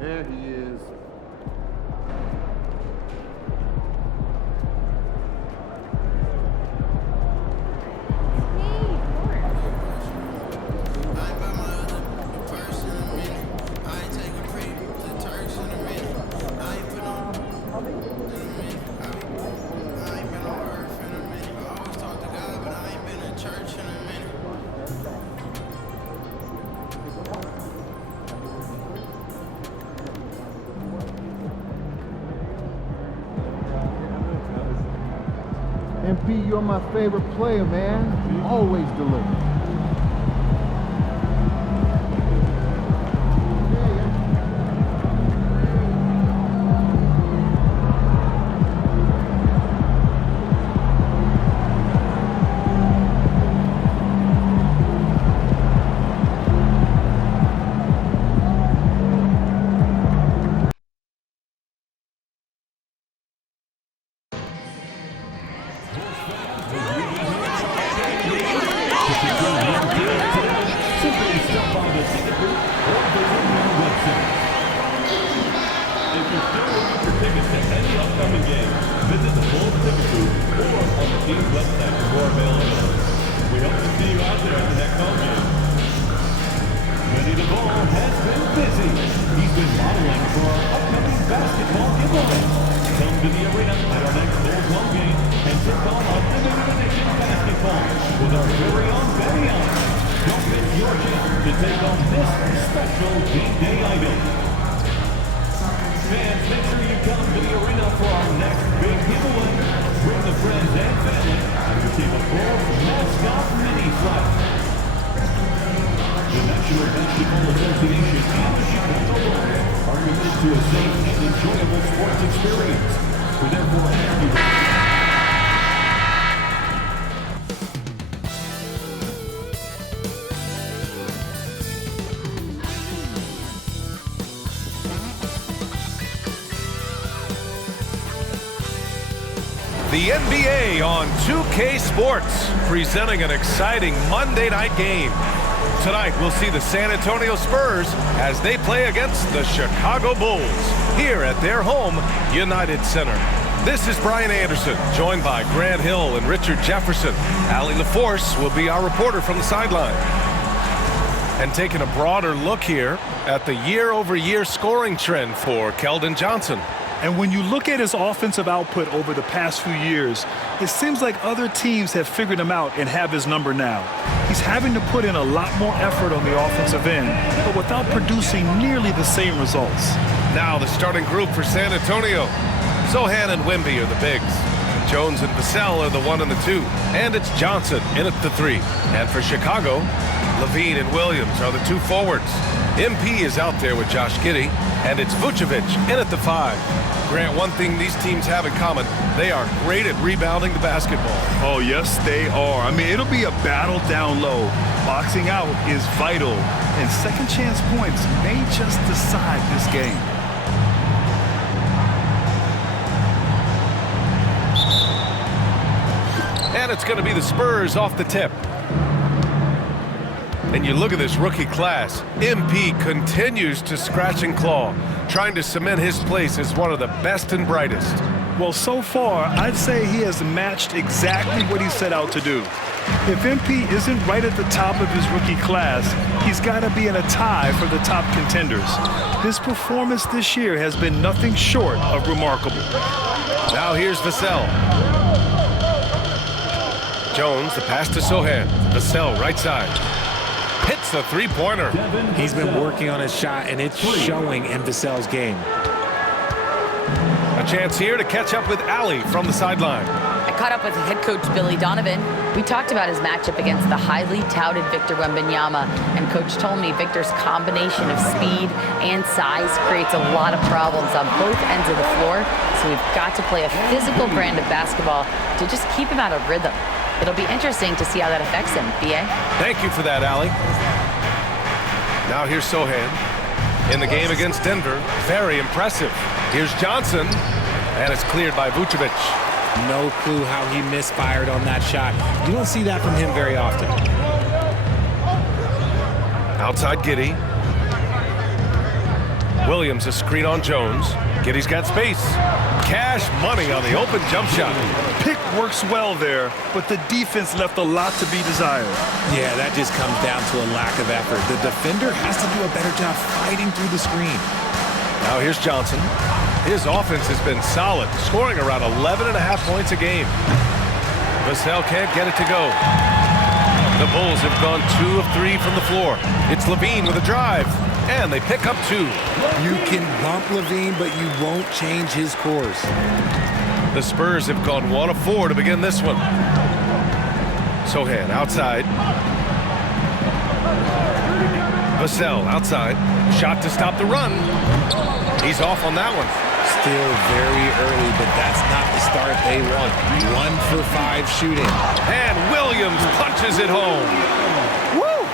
There he is. MP, you're my favorite player, man. You always deliver. The NBA on 2K Sports, presenting an exciting Monday night game. Tonight, we'll see the San Antonio Spurs as they play against the Chicago Bulls here at their home, United Center. This is Brian Anderson, joined by Grant Hill and Richard Jefferson. Allie LaForce will be our reporter from the sideline. And taking a broader look here at the year-over-year scoring trend for Keldon Johnson. And when you look at his offensive output over the past few years, it seems like other teams have figured him out and have his number now. He's having to put in a lot more effort on the offensive end, but without producing nearly the same results. Now the starting group for San Antonio. Zohan and Wemby are the bigs. Jones and Vassell are the 1 and the 2. And it's Johnson in at the 3. And for Chicago, Levine and Williams are the 2 forwards. MP is out there with Josh Giddey, and it's Vucevic in at the 5. Grant, one thing these teams have in common, they are great at rebounding the basketball. Oh, yes, they are. I mean, it'll be a battle down low. Boxing out is vital, and second chance points may just decide this game. And it's going to be the Spurs off the tip. And you look at this rookie class, MP continues to scratch and claw, trying to cement his place as one of the best and brightest. Well, so far, I'd say he has matched exactly what he set out to do. If MP isn't right at the top of his rookie class, he's got to be in a tie for the top contenders. His performance this year has been nothing short of remarkable. Now here's Vassell. Jones, the pass to Zohan. Vassell, right side. Hits the three-pointer. He's been working on his shot, and it's showing in Vassell's game. A chance here to catch up with Allie from the sideline. I caught up with head coach Billy Donovan. We talked about his matchup against the highly touted Victor Wembanyama, and coach told me Victor's combination of speed and size creates a lot of problems on both ends of the floor, so we've got to play a physical brand of basketball to just keep him out of rhythm. It'll be interesting to see how that affects him, B.A. Thank you for that, Allie. Now here's Zohan. In the game against Denver, very impressive. Here's Johnson, and it's cleared by Vucevic. No clue how he misfired on that shot. You don't see that from him very often. Outside Giddey. Williams a screen on Jones. Giddy's got space. Cash money on the open jump shot. Pick works well there, but the defense left a lot to be desired. Yeah, that just comes down to a lack of effort. The defender has to do a better job fighting through the screen. Now here's Johnson. His offense has been solid, scoring around 11.5 points a game. Vassell can't get it to go. The Bulls have gone 2 of 3 from the floor. It's Levine with a drive, and they pick up 2. You can bump Levine, but you won't change his course. The Spurs have gone 1 of 4 to begin this one. Sohan outside. Vassell outside. Shot to stop the run. He's off on that one. Still very early, but that's not the start they want. 1 for 5 shooting. And Williams punches it home. Woo!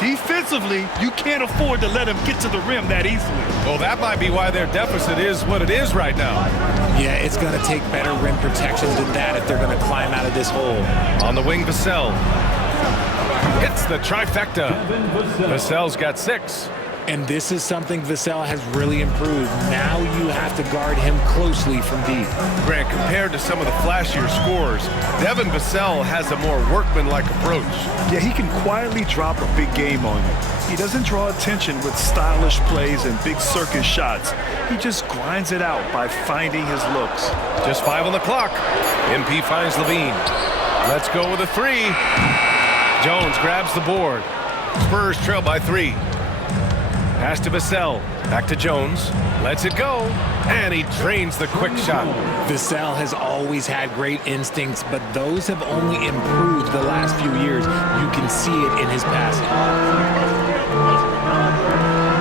Defensively, you can't afford to let him get to the rim that easily. Well, that might be why their deficit is what it is right now. Yeah, it's going to take better rim protection than that if they're going to climb out of this hole. On the wing, Vassell. Hits the trifecta. Vassell's got 6. And this is something Vassell has really improved. Now you have to guard him closely from deep. Grant, compared to some of the flashier scorers, Devin Vassell has a more workmanlike approach. Yeah, he can quietly drop a big game on you. He doesn't draw attention with stylish plays and big circus shots. He just grinds it out by finding his looks. Just 5 on the clock. MP finds Levine. Let's go with a 3. Jones grabs the board. Spurs trail by 3. Pass to Vassell. Back to Jones. Lets it go. And he drains the quick shot. Vassell has always had great instincts, but those have only improved the last few years. You can see it in his passing.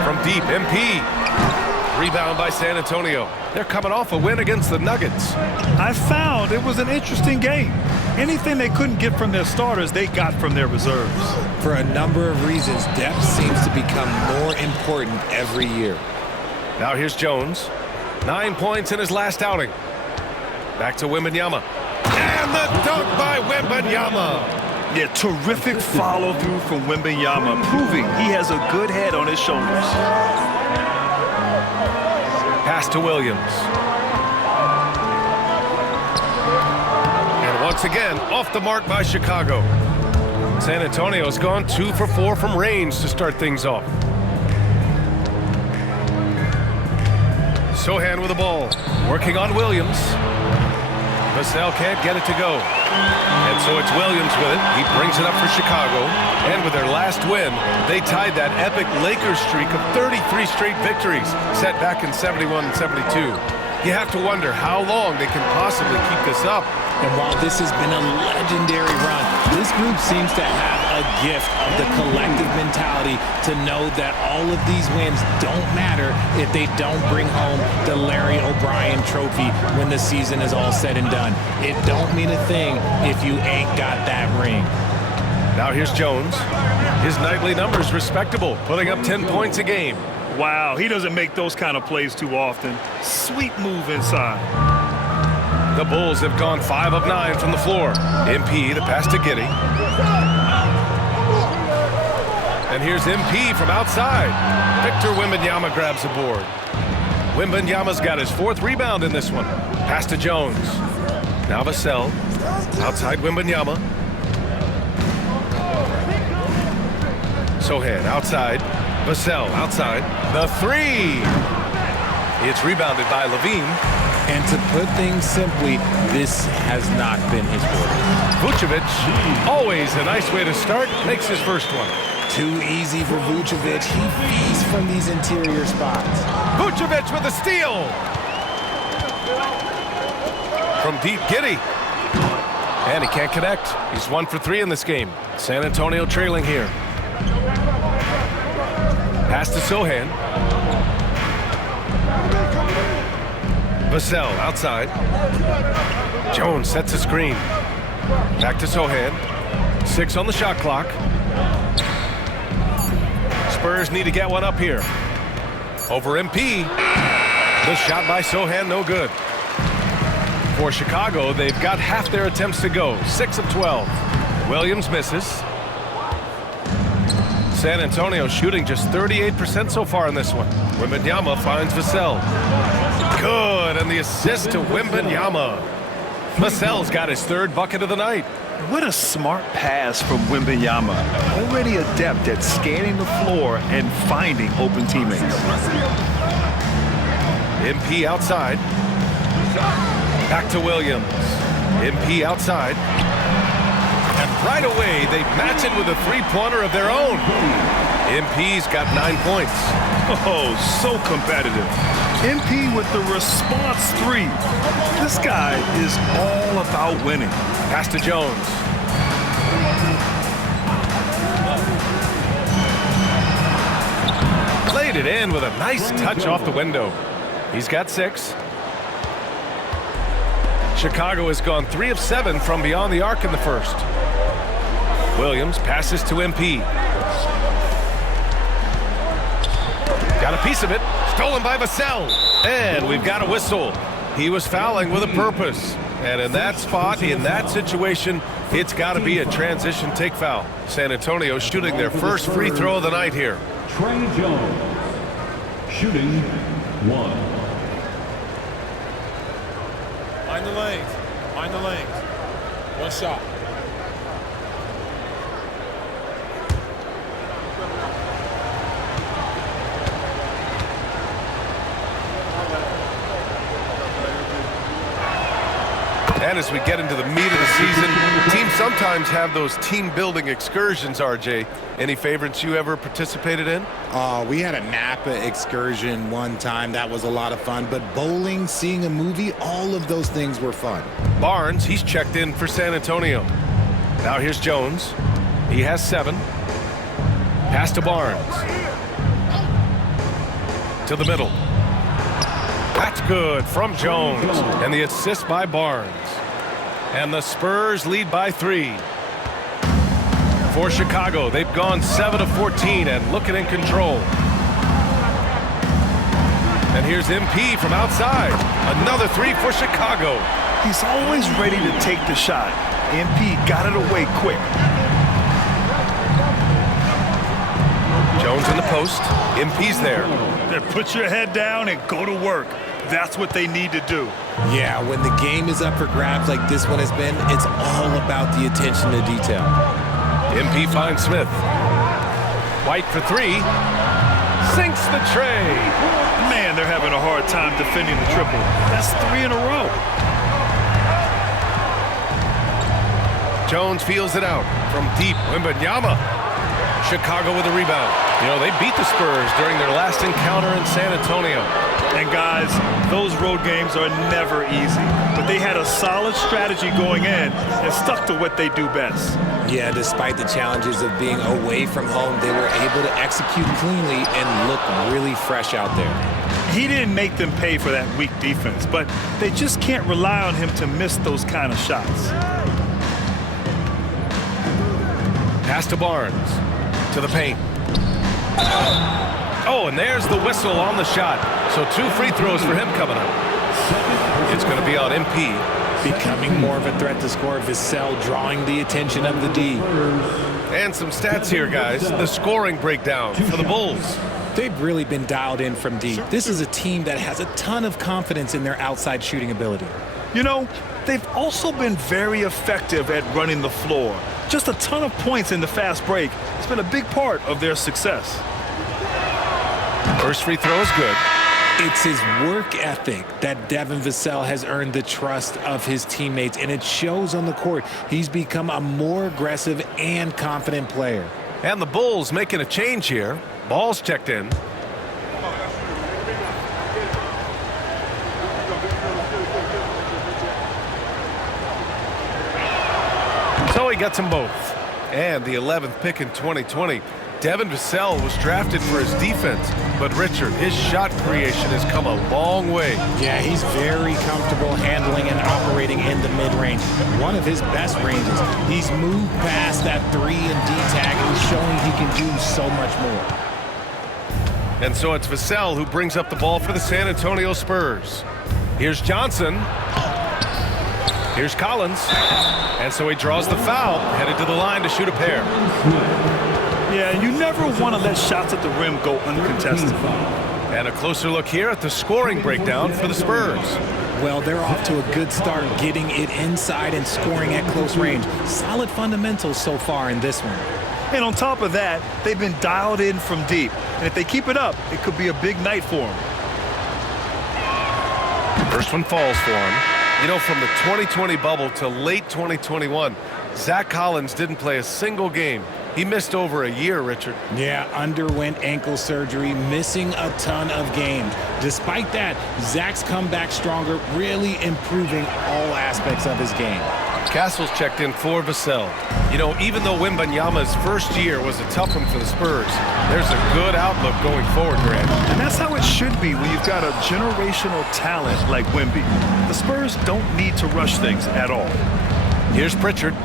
From deep, MP. Rebound by San Antonio. They're coming off a win against the Nuggets. I found it was an interesting game. Anything they couldn't get from their starters, they got from their reserves. For a number of reasons, depth seems to become more important every year. Now here's Jones. 9 points in his last outing. Back to Wembanyama. And the dunk by Wembanyama. Yeah, terrific follow-through from Wembanyama, proving he has a good head on his shoulders. Pass to Williams. And once again, off the mark by Chicago. San Antonio's gone 2 for 4 from range to start things off. Sohan with the ball, working on Williams. Vassell can't get it to go. And so it's Williams with it. He brings it up for Chicago. And with their last win, they tied that epic Lakers streak of 33 straight victories set back in 71 and 72. You have to wonder how long they can possibly keep this up. And while this has been a legendary run, this group seems to have a gift of the collective mentality to know that all of these wins don't matter if they don't bring home the Larry O'Brien trophy when the season is all said and done. It don't mean a thing if you ain't got that ring. Now here's Jones. His nightly numbers respectable, putting up 10 points a game. Wow, he doesn't make those kind of plays too often. Sweet move inside. The Bulls have gone 5 of 9 from the floor. MP, the pass to Giddey. And here's MP from outside. Victor Wembanyama grabs the board. Wembanyama's got his 4th rebound in this one. Pass to Jones. Now Vassell. Outside Wembanyama. Sohan outside. Vassell outside. The 3. It's rebounded by Levine. And to put things simply, this has not been his quarter. Vucevic, always a nice way to start, makes his first one. Too easy for Vucevic. He feeds from these interior spots. Vucevic with a steal. From deep, Giddey. And he can't connect. He's 1 for 3 in this game. San Antonio trailing here. Pass to Sohan. Vassell outside. Jones sets a screen. Back to Sohan. 6 on the shot clock. Spurs need to get one up here. Over MP. The shot by Sohan, no good. For Chicago, they've got half their attempts to go. 6 of 12. Williams misses. San Antonio shooting just 38% so far in this one. Wembanyama finds Vassell. Good, and the assist to Wembanyama. Vassell's got his third bucket of the night. What a smart pass from Wembanyama. Already adept at scanning the floor and finding open teammates. MP outside. Back to Williams. MP outside. And right away, they match it with a three-pointer of their own. MP's got 9 points. Oh, so competitive. MP with the response three. This guy is all about winning. Pass to Jones. Played it in with a nice touch off the window. He's got 6. Chicago has gone 3 of 7 from beyond the arc in the first. Williams passes to MP. Got a piece of it. Stolen by Vassell. And we've got a whistle. He was fouling with a purpose. And in that spot, in that situation, it's got to be a transition take foul. San Antonio shooting their first free throw of the night here. Trey Jones, shooting 1. Mind the lanes. Mind the lanes. One shot. And as we get into the meat of the season, teams sometimes have those team-building excursions, RJ. Any favorites you ever participated in? We had a Napa excursion one time. That was a lot of fun. But bowling, seeing a movie, all of those things were fun. Barnes, he's checked in for San Antonio. Now here's Jones. He has 7. Pass to Barnes. To the middle. That's good from Jones. And the assist by Barnes. And the Spurs lead by 3. For Chicago, they've gone 7 of 14 and looking in control. And here's MP from outside. Another 3 for Chicago. He's always ready to take the shot. MP got it away quick. Jones in the post. MP's there. Put your head down and go to work. That's what they need to do. Yeah, when the game is up for grabs like this one has been, it's all about the attention to detail. MP finds Smith. White for 3. Sinks the tray. Man, they're having a hard time defending the triple. That's 3 in a row. Jones feels it out from deep. Wembanyama. Chicago with a rebound. You know, they beat the Spurs during their last encounter in San Antonio. And guys, those road games are never easy. But they had a solid strategy going in and stuck to what they do best. Yeah, despite the challenges of being away from home, they were able to execute cleanly and look really fresh out there. He didn't make them pay for that weak defense, but they just can't rely on him to miss those kind of shots. Pass to Barnes. To the paint. Oh, and there's the whistle on the shot. So 2 free throws for him coming up. It's going to be on MP. Becoming more of a threat to score. Vassell drawing the attention of the D. And some stats here, guys. The scoring breakdown for the Bulls. They've really been dialed in from deep. This is a team that has a ton of confidence in their outside shooting ability. You know, they've also been very effective at running the floor. Just a ton of points in the fast break. It's been a big part of their success. First free throw is good. It's his work ethic that Devin Vassell has earned the trust of his teammates, and it shows on the court. He's become a more aggressive and confident player. And the Bulls making a change here. Ball's checked in. So he gets them both. And the 11th pick in 2020. Devin Vassell was drafted for his defense, but Richard, his shot creation has come a long way. Yeah, he's very comfortable handling and operating in the mid-range. One of his best ranges. He's moved past that 3 and D tag, and he's showing he can do so much more. And so it's Vassell who brings up the ball for the San Antonio Spurs. Here's Johnson. Here's Collins. And so he draws the foul, headed to the line to shoot a pair. Yeah, Yeah, you never want to let shots at the rim go uncontested. And a closer look here at the scoring breakdown for the Spurs. Well, they're off to a good start getting it inside and scoring at close range. Solid fundamentals so far in this one. And on top of that, they've been dialed in from deep. And if they keep it up, it could be a big night for them. First one falls for him. You know, from the 2020 bubble to late 2021, Zach Collins didn't play a single game. He missed over a year, Richard. Yeah, underwent ankle surgery, missing a ton of games. Despite that, Zach's come back stronger, really improving all aspects of his game. Castle's checked in for Vassell. You know, even though Wembanyama's first year was a tough one for the Spurs, there's a good outlook going forward, Grant. And that's how it should be when you've got a generational talent like Wemby. The Spurs don't need to rush things at all. Here's Pritchard.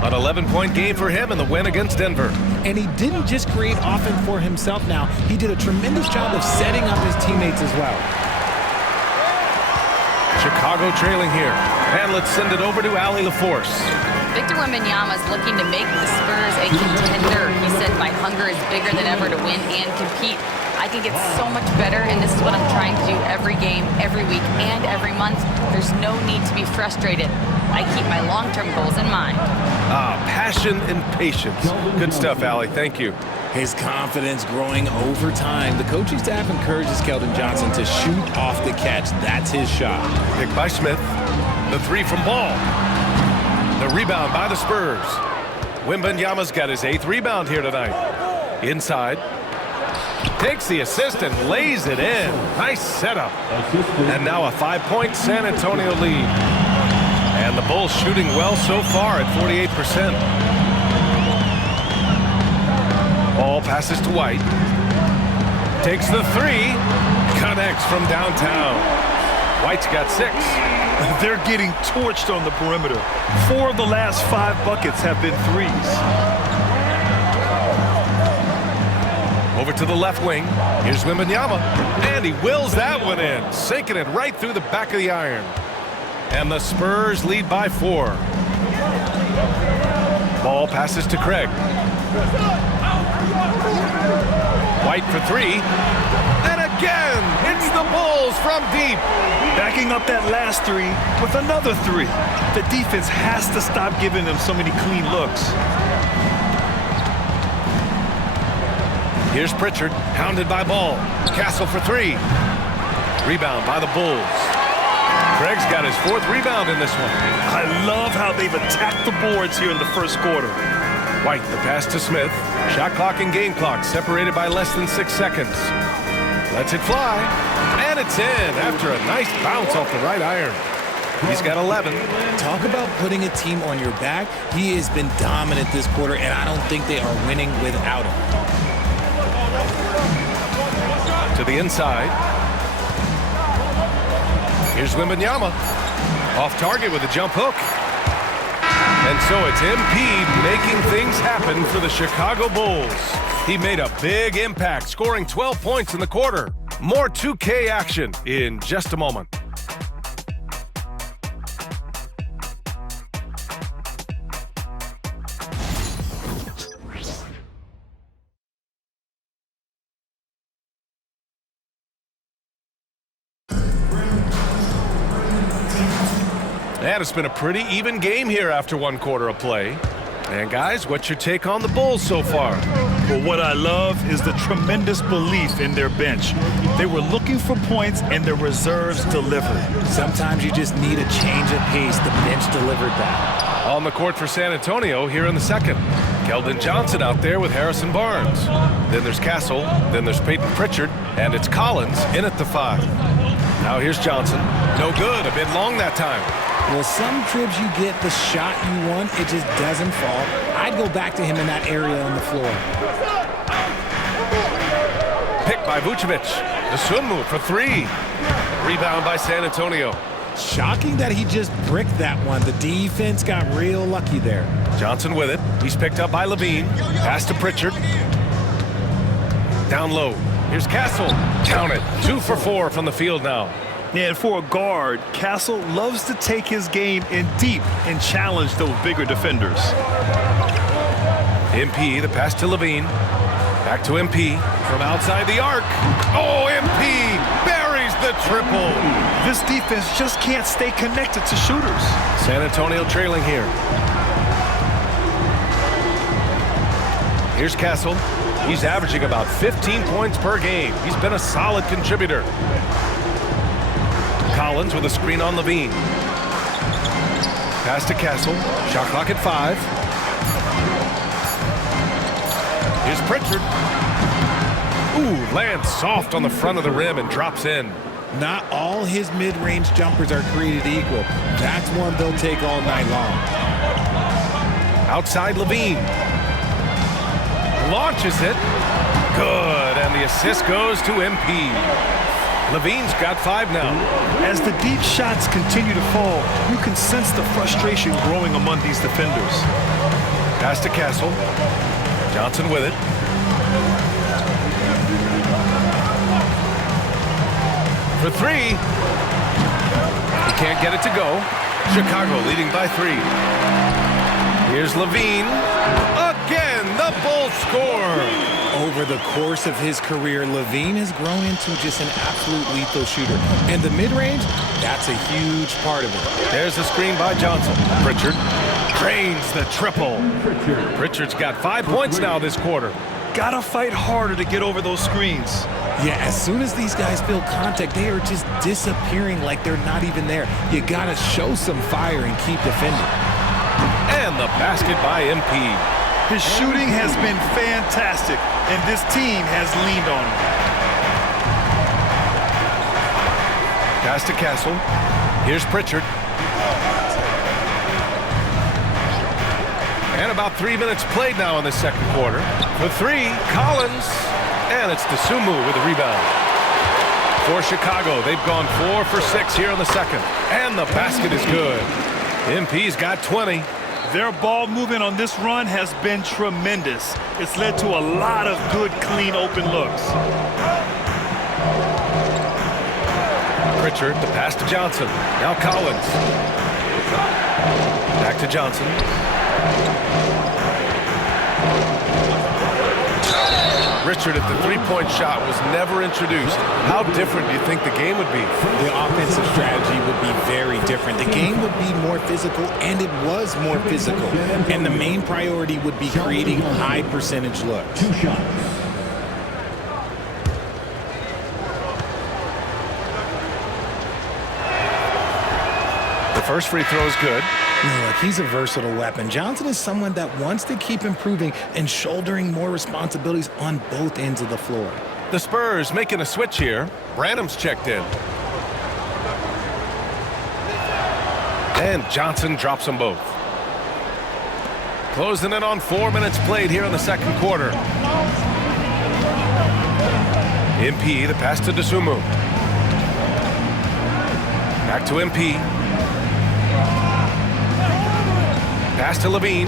An 11-point game for him in the win against Denver. And he didn't just create offense for himself now. He did a tremendous job of setting up his teammates as well. Chicago trailing here. And let's send it over to Allie LaForce. Victor Wembanyama is looking to make the Spurs a contender. He said, my hunger is bigger than ever to win and compete. I can get so much better, and this is what I'm trying to do every game, every week, and every month. There's no need to be frustrated. I keep my long-term goals in mind. Passion and patience. Good stuff, Allie. Thank you. His confidence growing over time. The coaching staff encourages Keldon Johnson to shoot off the catch. That's his shot. Picked by Smith. The three from Ball. The rebound by the Spurs. Wembanyama's got his 8th rebound here tonight. Inside. Takes the assist and lays it in. Nice setup. And now a 5-point San Antonio lead. And the Bulls shooting well so far at 48%. Ball passes to White. Takes the 3. Connects from downtown. White's got 6. They're getting torched on the perimeter. 4 of the last 5 buckets have been threes. Over to the left wing. Here's Wembanyama. And he wills that one in. Sinking it right through the back of the iron. And the Spurs lead by 4. Ball passes to Craig. White for 3. And again, it's the Bulls from deep. Backing up that last 3 with another 3. The defense has to stop giving them so many clean looks. Here's Pritchard, hounded by Ball. Castle for 3. Rebound by the Bulls. Craig's got his 4th rebound in this one. I love how they've attacked the boards here in the first quarter. White, the pass to Smith. Shot clock and game clock separated by less than 6 seconds. Lets it fly. And it's in after a nice bounce off the right iron. He's got 11. Talk about putting a team on your back. He has been dominant this quarter, and I don't think they are winning without him. To the inside. Here's Wembanyama. Off target with a jump hook. And so it's MP making things happen for the Chicago Bulls. He made a big impact, scoring 12 points in the quarter. More 2K action in just a moment. And it's been a pretty even game here after 1 quarter of play. And guys, what's your take on the Bulls so far? Well, what I love is the tremendous belief in their bench. They were looking for points and their reserves delivered. Sometimes you just need a change of pace. The bench delivered that. On the court for San Antonio here in the second. Keldon Johnson out there with Harrison Barnes. Then there's Castle. Then there's Peyton Pritchard. And it's Collins in at the 5. Now here's Johnson. No good. A bit long that time. Well, some cribs you get the shot you want, it just doesn't fall. I'd go back to him in that area on the floor. Picked by Vucevic. The swim move for 3. Rebound by San Antonio. Shocking that he just bricked that one. The defense got real lucky there. Johnson with it. He's picked up by Levine. Pass to Pritchard. Down low. Here's Castle. Count it. 2 for 4 from the field now. Yeah, and for a guard, Castle loves to take his game in deep and challenge those bigger defenders. MP, the pass to Levine. Back to MP from outside the arc. Oh, MP buries the triple. This defense just can't stay connected to shooters. San Antonio trailing here. Here's Castle. He's averaging about 15 points per game. He's been a solid contributor. Collins with a screen on Levine. Pass to Castle. Shot clock at 5. Here's Pritchard. Ooh, lands soft on the front of the rim and drops in. Not all his mid-range jumpers are created equal. That's one they'll take all night long. Outside Levine. Launches it. Good, and the assist goes to MP. Levine's got 5 now. As the deep shots continue to fall, you can sense the frustration growing among these defenders. Pass to Castle. Johnson with it. For 3. He can't get it to go. Chicago leading by 3. Here's Levine. Again, the Bulls score. Over the course of his career, Levine has grown into just an absolute lethal shooter. And the mid-range, that's a huge part of it. There's a screen by Johnson. Pritchard drains the triple. Pritchard's got 5 points now this quarter. Gotta fight harder to get over those screens. Yeah, as soon as these guys feel contact, they are just disappearing like they're not even there. You gotta show some fire and keep defending. And the basket by MP. His shooting has been fantastic, and this team has leaned on him. Pass to Castle. Here's Pritchard. And about 3 minutes played now in the second quarter. For 3, Collins. And it's DeSumo with the rebound. For Chicago, they've gone 4 for 6 here in the second. And the basket is good. MP's got 20. Their ball movement on this run has been tremendous. It's led to a lot of good, clean, open looks. Pritchard, the pass to Johnson. Now Collins. Back to Johnson. Richard, if the three-point shot was never introduced, how different do you think the game would be? The offensive strategy would be very different. The game would be more physical, and it was more physical. And the main priority would be creating high-percentage looks. 2 shots. The first free throw is good. Look, he's a versatile weapon. Johnson is someone that wants to keep improving and shouldering more responsibilities on both ends of the floor. The Spurs making a switch here. Branham's checked in. And Johnson drops them both. Closing in on 4 minutes played here in the second quarter. MP, the pass to DeSumo. Back to MP. Pass to Levine.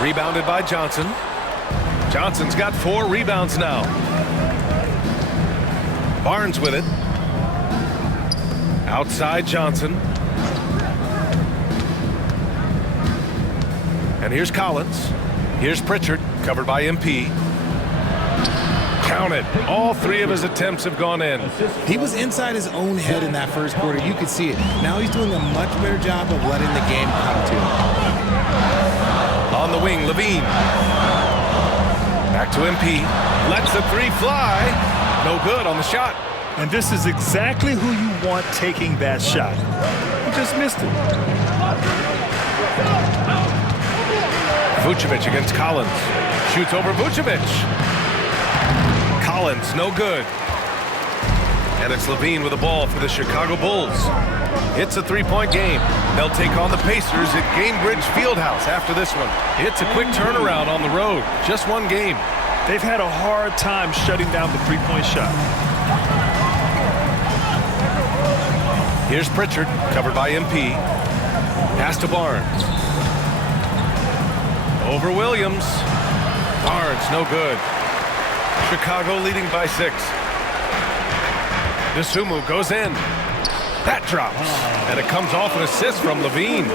Rebounded by Johnson. Johnson's got 4 rebounds now. Barnes with it. Outside Johnson. And here's Collins. Here's Pritchard, covered by MP. Count it. All 3 of his attempts have gone in. He was inside his own head in that first quarter. You could see it. Now he's doing a much better job of letting the game come to him. On the wing, Levine. Back to MP. Lets the 3 fly. No good on the shot. And this is exactly who you want taking that shot. He just missed it. Vucevic against Collins. Shoots over Vucevic. Collins, no good. And it's Levine with the ball for the Chicago Bulls. It's a 3-point game. They'll take on the Pacers at Gainbridge Fieldhouse after this one. It's a quick turnaround on the road. Just 1 game. They've had a hard time shutting down the 3-point shot. Here's Pritchard, covered by MP. Pass to Barnes. Over Williams. Barnes, no good. Chicago leading by 6. DeSumo goes in. That drops. And it comes off an assist from Levine.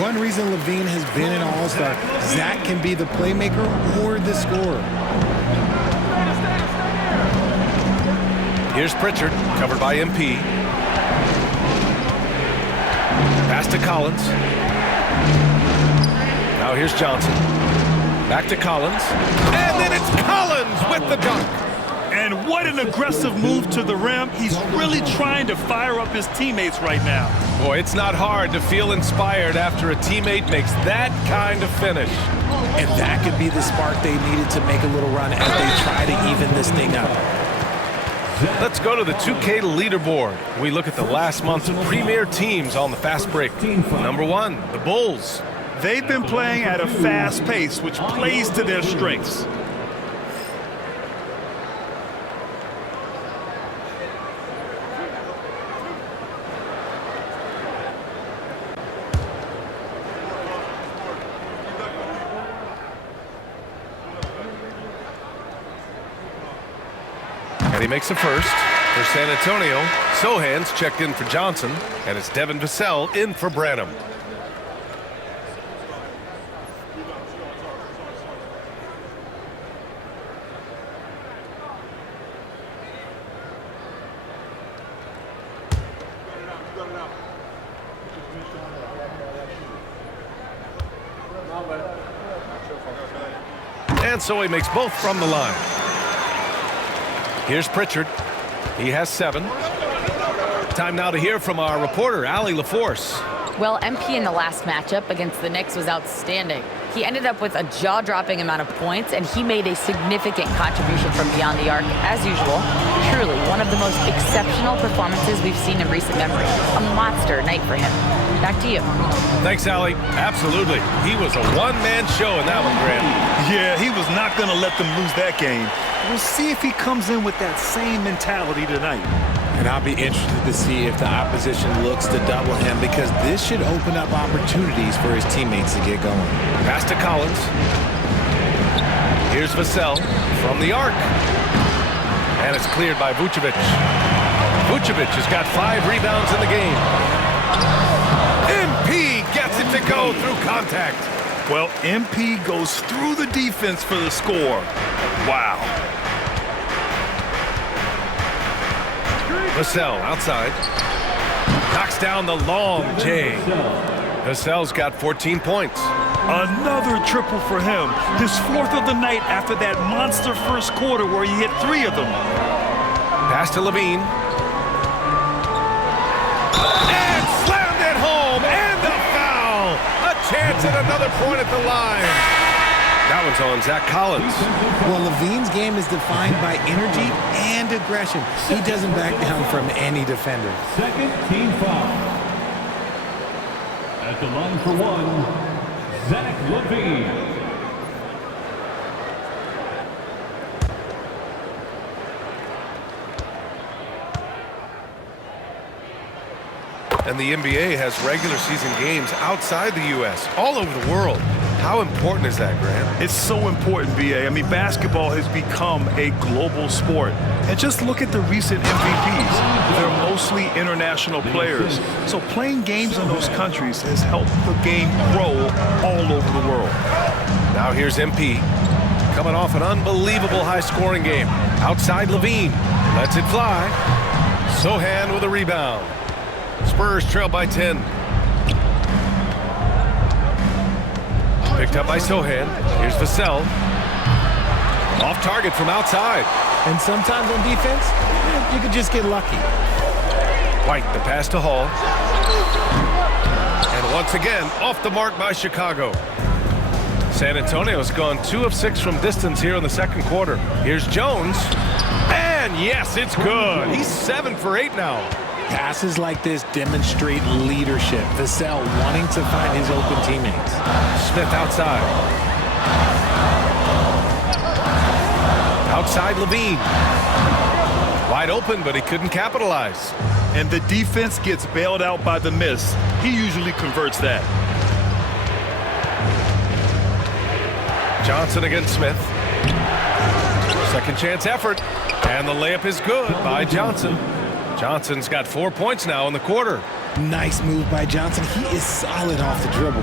One reason Levine has been an all-star, Zach can be the playmaker or the scorer. Here's Pritchard, covered by MP. Pass to Collins. Now here's Johnson. Back to Collins. And then it's Collins with the dunk. And what an aggressive move to the rim. He's really trying to fire up his teammates right now. Boy, it's not hard to feel inspired after a teammate makes that kind of finish. And that could be the spark they needed to make a little run as they try to even this thing up. Let's go to the 2K leaderboard. We look at the last month's premier teams on the fast break. Number 1, the Bulls. They've been playing at a fast pace, which plays to their strengths. And he makes a first for San Antonio. Sohan's checked in for Johnson, and it's Devin Vassell in for Branham. And so he makes both from the line. Here's Pritchard. He has 7. Time now to hear from our reporter, Allie LaForce. Well, MP in the last matchup against the Knicks was outstanding. He ended up with a jaw-dropping amount of points, and he made a significant contribution from beyond the arc, as usual. Truly, one of the most exceptional performances we've seen in recent memory. A monster night for him. Back to you. Thanks, Allie. Absolutely. He was a one-man show in that one, Grant. Yeah, he was not going to let them lose that game. We'll see if he comes in with that same mentality tonight. And I'll be interested to see if the opposition looks to double him, because this should open up opportunities for his teammates to get going. Pass to Collins. Here's Vassell from the arc. And it's cleared by Vucevic. Vucevic has got 5 rebounds in the game. MP gets it to go through contact. Well, MP goes through the defense for the score. Wow. Vassell outside. Knocks down the long J. Vassell's got 14 points. Another triple for him. His 4th of the night after that monster first quarter where he hit 3 of them. Pass to Levine. And slammed it home. And the foul. A chance at another point at the line. That one's on Zach Collins. Well, Levine's game is defined by energy and aggression. He doesn't back down from any defender. Second team foul. At the line for 1, Zach Levine. And the NBA has regular season games outside the U.S., all over the world. How important is that, Grant? It's so important, B.A. I mean, basketball has become a global sport. And just look at the recent MVPs. They're mostly international players. So playing games in those countries has helped the game grow all over the world. Now here's MP, coming off an unbelievable high-scoring game. Outside Levine, lets it fly. Sohan with a rebound. Spurs trail by 10. Picked up by Sohan. Here's Vassell. Off target from outside. And sometimes on defense, you could just get lucky. White, the pass to Hall. And once again, off the mark by Chicago. San Antonio's gone 2 of 6 from distance here in the second quarter. Here's Jones. And yes, it's good. He's 7 for 8 now. Passes like this demonstrate leadership. Vassell wanting to find his open teammates. Smith outside. Outside Levine. Wide open, but he couldn't capitalize. And the defense gets bailed out by the miss. He usually converts that. Johnson against Smith. Second chance effort. And the layup is good by Johnson. Johnson's got 4 points now in the quarter. Nice move by Johnson. He is solid off the dribble.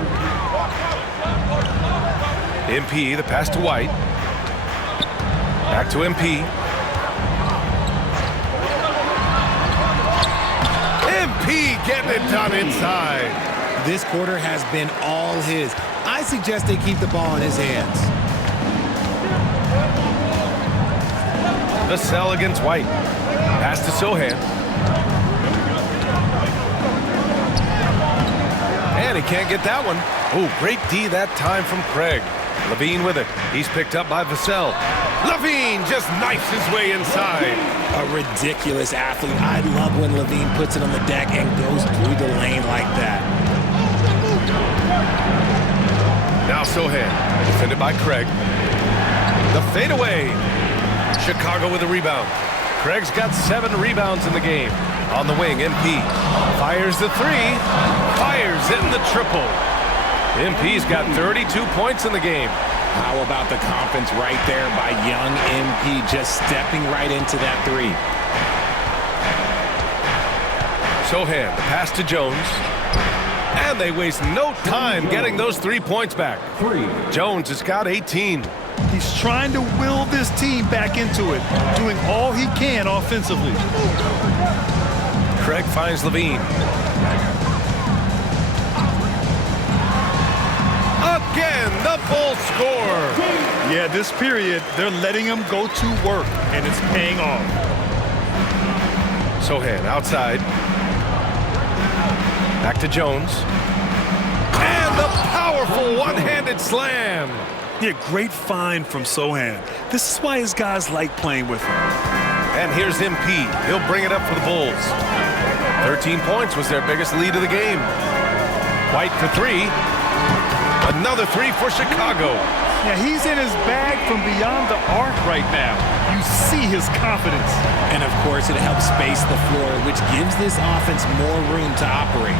MP, the pass to White. Back to MP. MP getting it done inside. This quarter has been all his. I suggest they keep the ball in his hands. The sell against White. Pass to Sohan. And he can't get that one. Oh, great D that time from Craig. Levine with it. He's picked up by Vassell. Levine just knifes his way inside. A ridiculous athlete. I love when Levine puts it on the deck and goes through the lane like that. Now Sohan, defended by Craig. The fadeaway. Chicago with a rebound. Craig's got 7 rebounds in the game. On the wing, MP fires the 3, fires in the triple. MP's got 32 points in the game. How about the confidence right there by young MP, just stepping right into that 3. Sohan, the pass to Jones. And they waste no time getting those 3 points back. Jones has got 18. He's trying to will this team back into it, doing all he can offensively. Craig finds Levine. Again, the Bulls score. Yeah, this period, they're letting him go to work, and it's paying off. Sohan outside. Back to Jones. And the powerful one-handed slam. Yeah, great find from Sohan. This is why his guys like playing with him. And here's MP. He'll bring it up for the Bulls. 13 points was their biggest lead of the game. White for 3. Another 3 for Chicago. Yeah, he's in his bag from beyond the arc right now. You see his confidence. And, of course, it helps space the floor, which gives this offense more room to operate.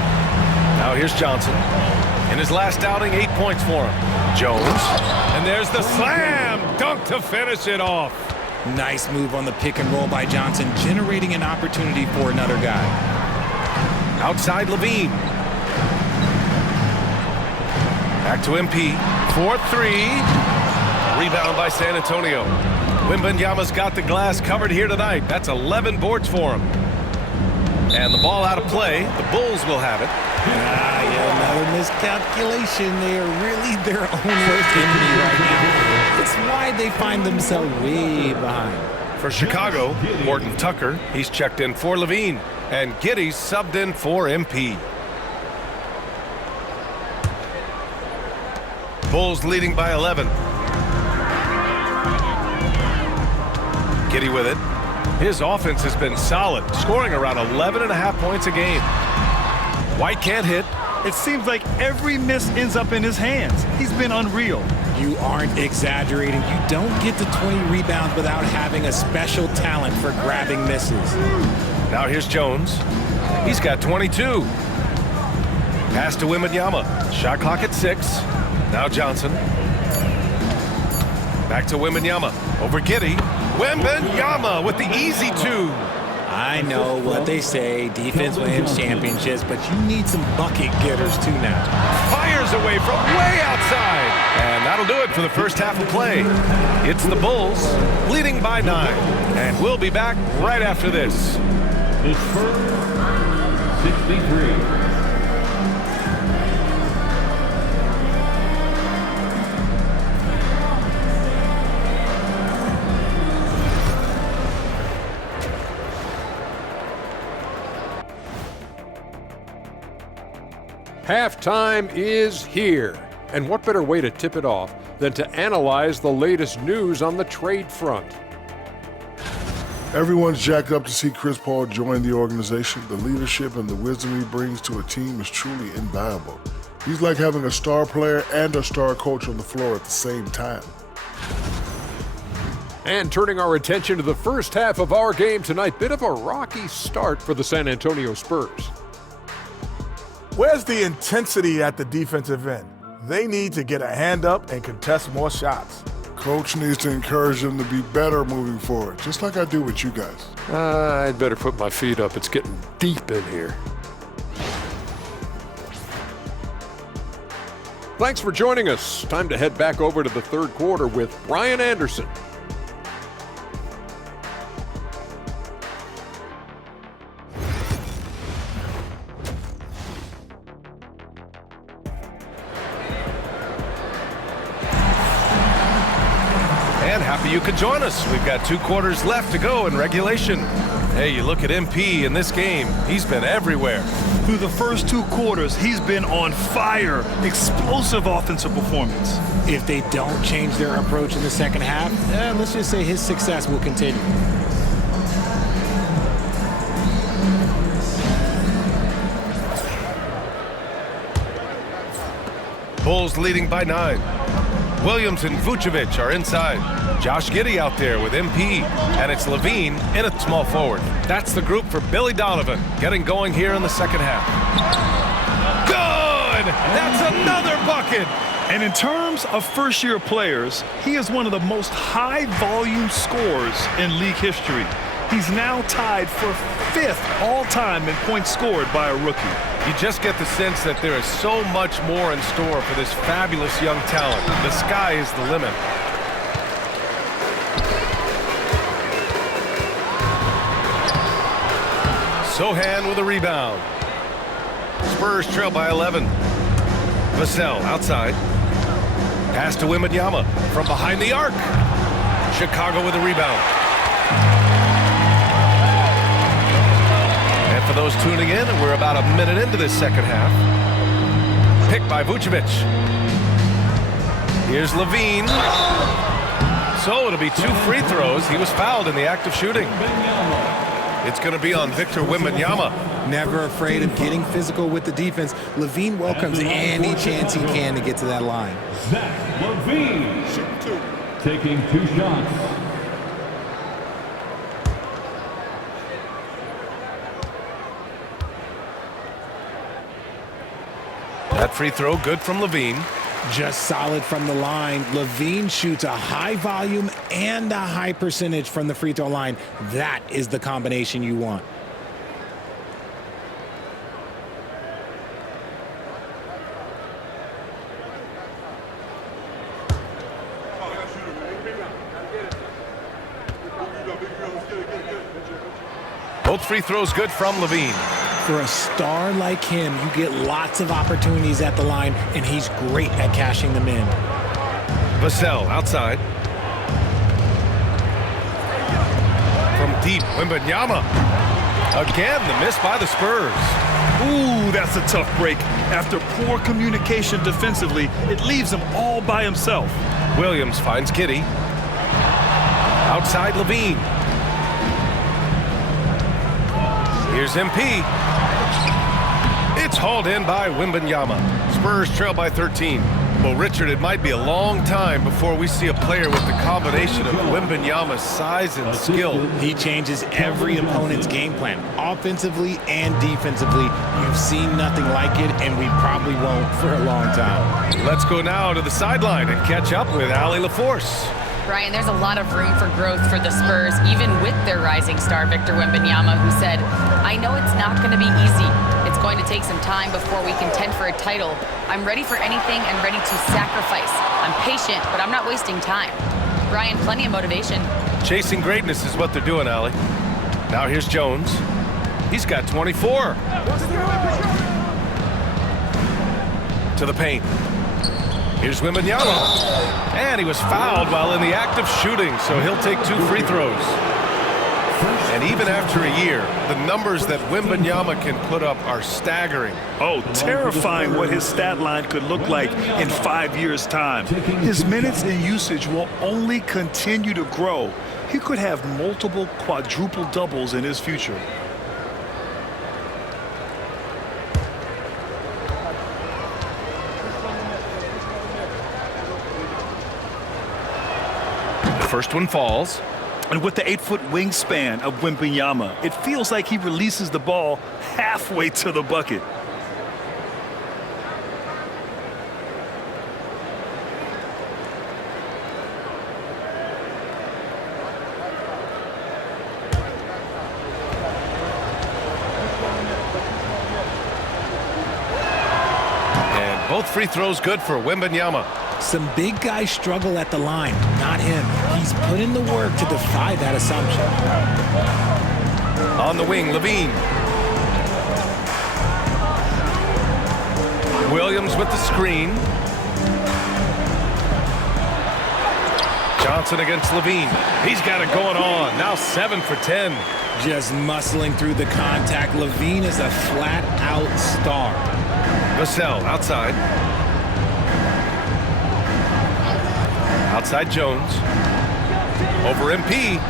Now here's Johnson. In his last outing, 8 points for him. Jones. And there's the slam dunk to finish it off. Nice move on the pick and roll by Johnson, generating an opportunity for another guy. Outside Levine. Back to MP. 4-3. Rebound by San Antonio. Wembanyama's got the glass covered here tonight. That's 11 boards for him. And the ball out of play. The Bulls will have it. Yeah, another miscalculation. They are really their own worst enemy right now. It's why they find themselves way behind. For Chicago, Morton Tucker, he's checked in for Levine. And Giddey's subbed in for MP. Bulls leading by 11. Giddey with it. His offense has been solid, scoring around 11.5 points a game. White can't hit. It seems like every miss ends up in his hands. He's been unreal. You aren't exaggerating. You don't get to 20 rebounds without having a special talent for grabbing misses. Now here's Jones. He's got 22. Pass to Wembanyama. Shot clock at 6. Now Johnson. Back to Wembanyama. Over Giddey. Wembanyama with the easy 2. I know what they say, defense wins championships, but you need some bucket getters too now. Fires away from way outside. And that'll do it for the first half of play. It's the Bulls leading by 9. And we'll be back right after this. The Spurs 63. Halftime is here, and what better way to tip it off than to analyze the latest news on the trade front. Everyone's jacked up to see Chris Paul join the organization. The leadership and the wisdom he brings to a team is truly invaluable. He's like having a star player and a star coach on the floor at the same time. And turning our attention to the first half of our game tonight, bit of a rocky start for the San Antonio Spurs. Where's the intensity at the defensive end? They need to get a hand up and contest more shots. Coach needs to encourage them to be better moving forward, just like I do with you guys. I'd better put my feet up. It's getting deep in here. Thanks for joining us. Time to head back over to the third quarter with Brian Anderson. And happy you could join us. We've got 2 quarters left to go in regulation. Hey, you look at MP in this game, he's been everywhere. Through the first 2 quarters, he's been on fire. Explosive offensive performance. If they don't change their approach in the second half, let's just say his success will continue. Bulls leading by 9. Williams and Vucevic are inside. Josh Giddey out there with MP, and it's Levine in a small forward. That's the group for Billy Donovan, getting going here in the second half. Good! That's another bucket! And in terms of first-year players, he is one of the most high-volume scorers in league history. He's now tied for 5th all-time in points scored by a rookie. You just get the sense that there is so much more in store for this fabulous young talent. The sky is the limit. Sohan with a rebound. Spurs trail by 11. Vassell outside. Pass to Wembanyama from behind the arc. Chicago with a rebound. And for those tuning in, we're about a minute into this second half. Picked by Vucevic. Here's Levine. So it'll be 2 free throws. He was fouled in the act of shooting. It's going to be on Victor Wembanyama. Never afraid of getting physical with the defense. Levine welcomes any chance he can to get to that line. Zach Levine taking 2 shots. That free throw good from Levine. Just solid from the line. Levine shoots a high volume and a high percentage from the free throw line. That is the combination you want. Both free throws good from Levine. For a star like him, you get lots of opportunities at the line, and he's great at cashing them in. Vassell outside. From deep, Wembanyama. Again, the miss by the Spurs. Ooh, that's a tough break. After poor communication defensively, it leaves him all by himself. Williams finds Giddey. Outside Levine. Here's MP. It's hauled in by Wembanyama. Spurs trail by 13. Well, Richard, it might be a long time before we see a player with the combination of Wembanyama's size and skill. He changes every opponent's game plan, offensively and defensively. You've seen nothing like it, and we probably won't for a long time. Let's go now to the sideline and catch up with Allie LaForce. Brian, there's a lot of room for growth for the Spurs, even with their rising star, Victor Wembanyama, who said, "I know it's not going to be easy. It's going to take some time before we contend for a title. I'm ready for anything and ready to sacrifice. I'm patient, but I'm not wasting time." Brian, plenty of motivation. Chasing greatness is what they're doing, Allie. Now here's Jones. He's got 24. To the paint. Here's Wembanyama. And he was fouled while in the act of shooting, so he'll take 2 free throws. And even after a year, the numbers that Wembanyama can put up are staggering. Oh, terrifying what his stat line could look like in 5 years' time. His minutes and usage will only continue to grow. He could have multiple quadruple doubles in his future. First one falls. And with the 8-foot wingspan of Wembanyama, it feels like he releases the ball halfway to the bucket. Both free throws good for Wembanyama. Some big guys struggle at the line, not him. He's put in the work to defy that assumption. On the wing, Levine. Williams with the screen. Johnson against Levine. He's got it going on. Now 7 for 10. Just muscling through the contact. Levine is a flat-out star. Vassell outside. Outside Jones. Over MP.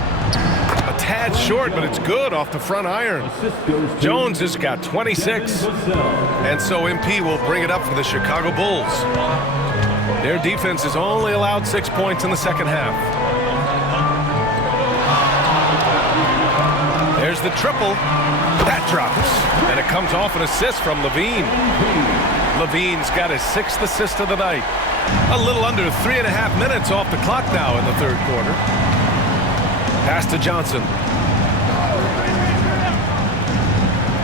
A tad short, but it's good off the front iron. Jones has got 26. And so MP will bring it up for the Chicago Bulls. Their defense has only allowed 6 points in the second half. There's the triple. That drops. And it comes off an assist from Levine. Levine's got his 6th assist of the night. A little under 3.5 minutes off the clock now in the third quarter. Pass to Johnson.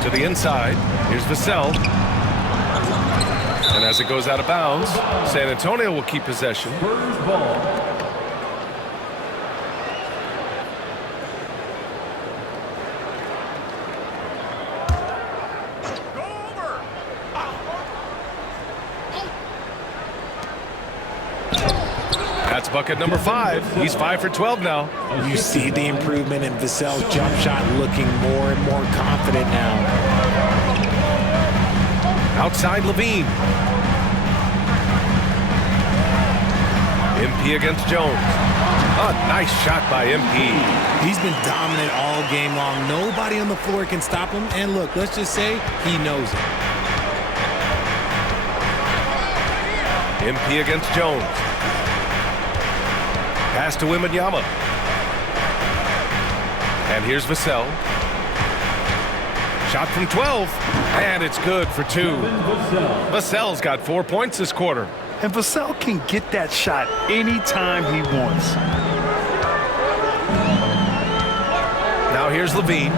To the inside. Here's Vassell. And as it goes out of bounds, San Antonio will keep possession. Spurs ball. That's bucket number 5. He's 5 for 12 now. You see the improvement in Vassell's jump shot, looking more and more confident now. Outside Levine. MP against Jones. A nice shot by MP. He's been dominant all game long. Nobody on the floor can stop him. And look, let's just say he knows it. MP against Jones. Pass to Wembanyama. And here's Vassell. Shot from 12. And it's good for 2. Vassell's got 4 points this quarter. And Vassell can get that shot anytime he wants. Now here's Levine.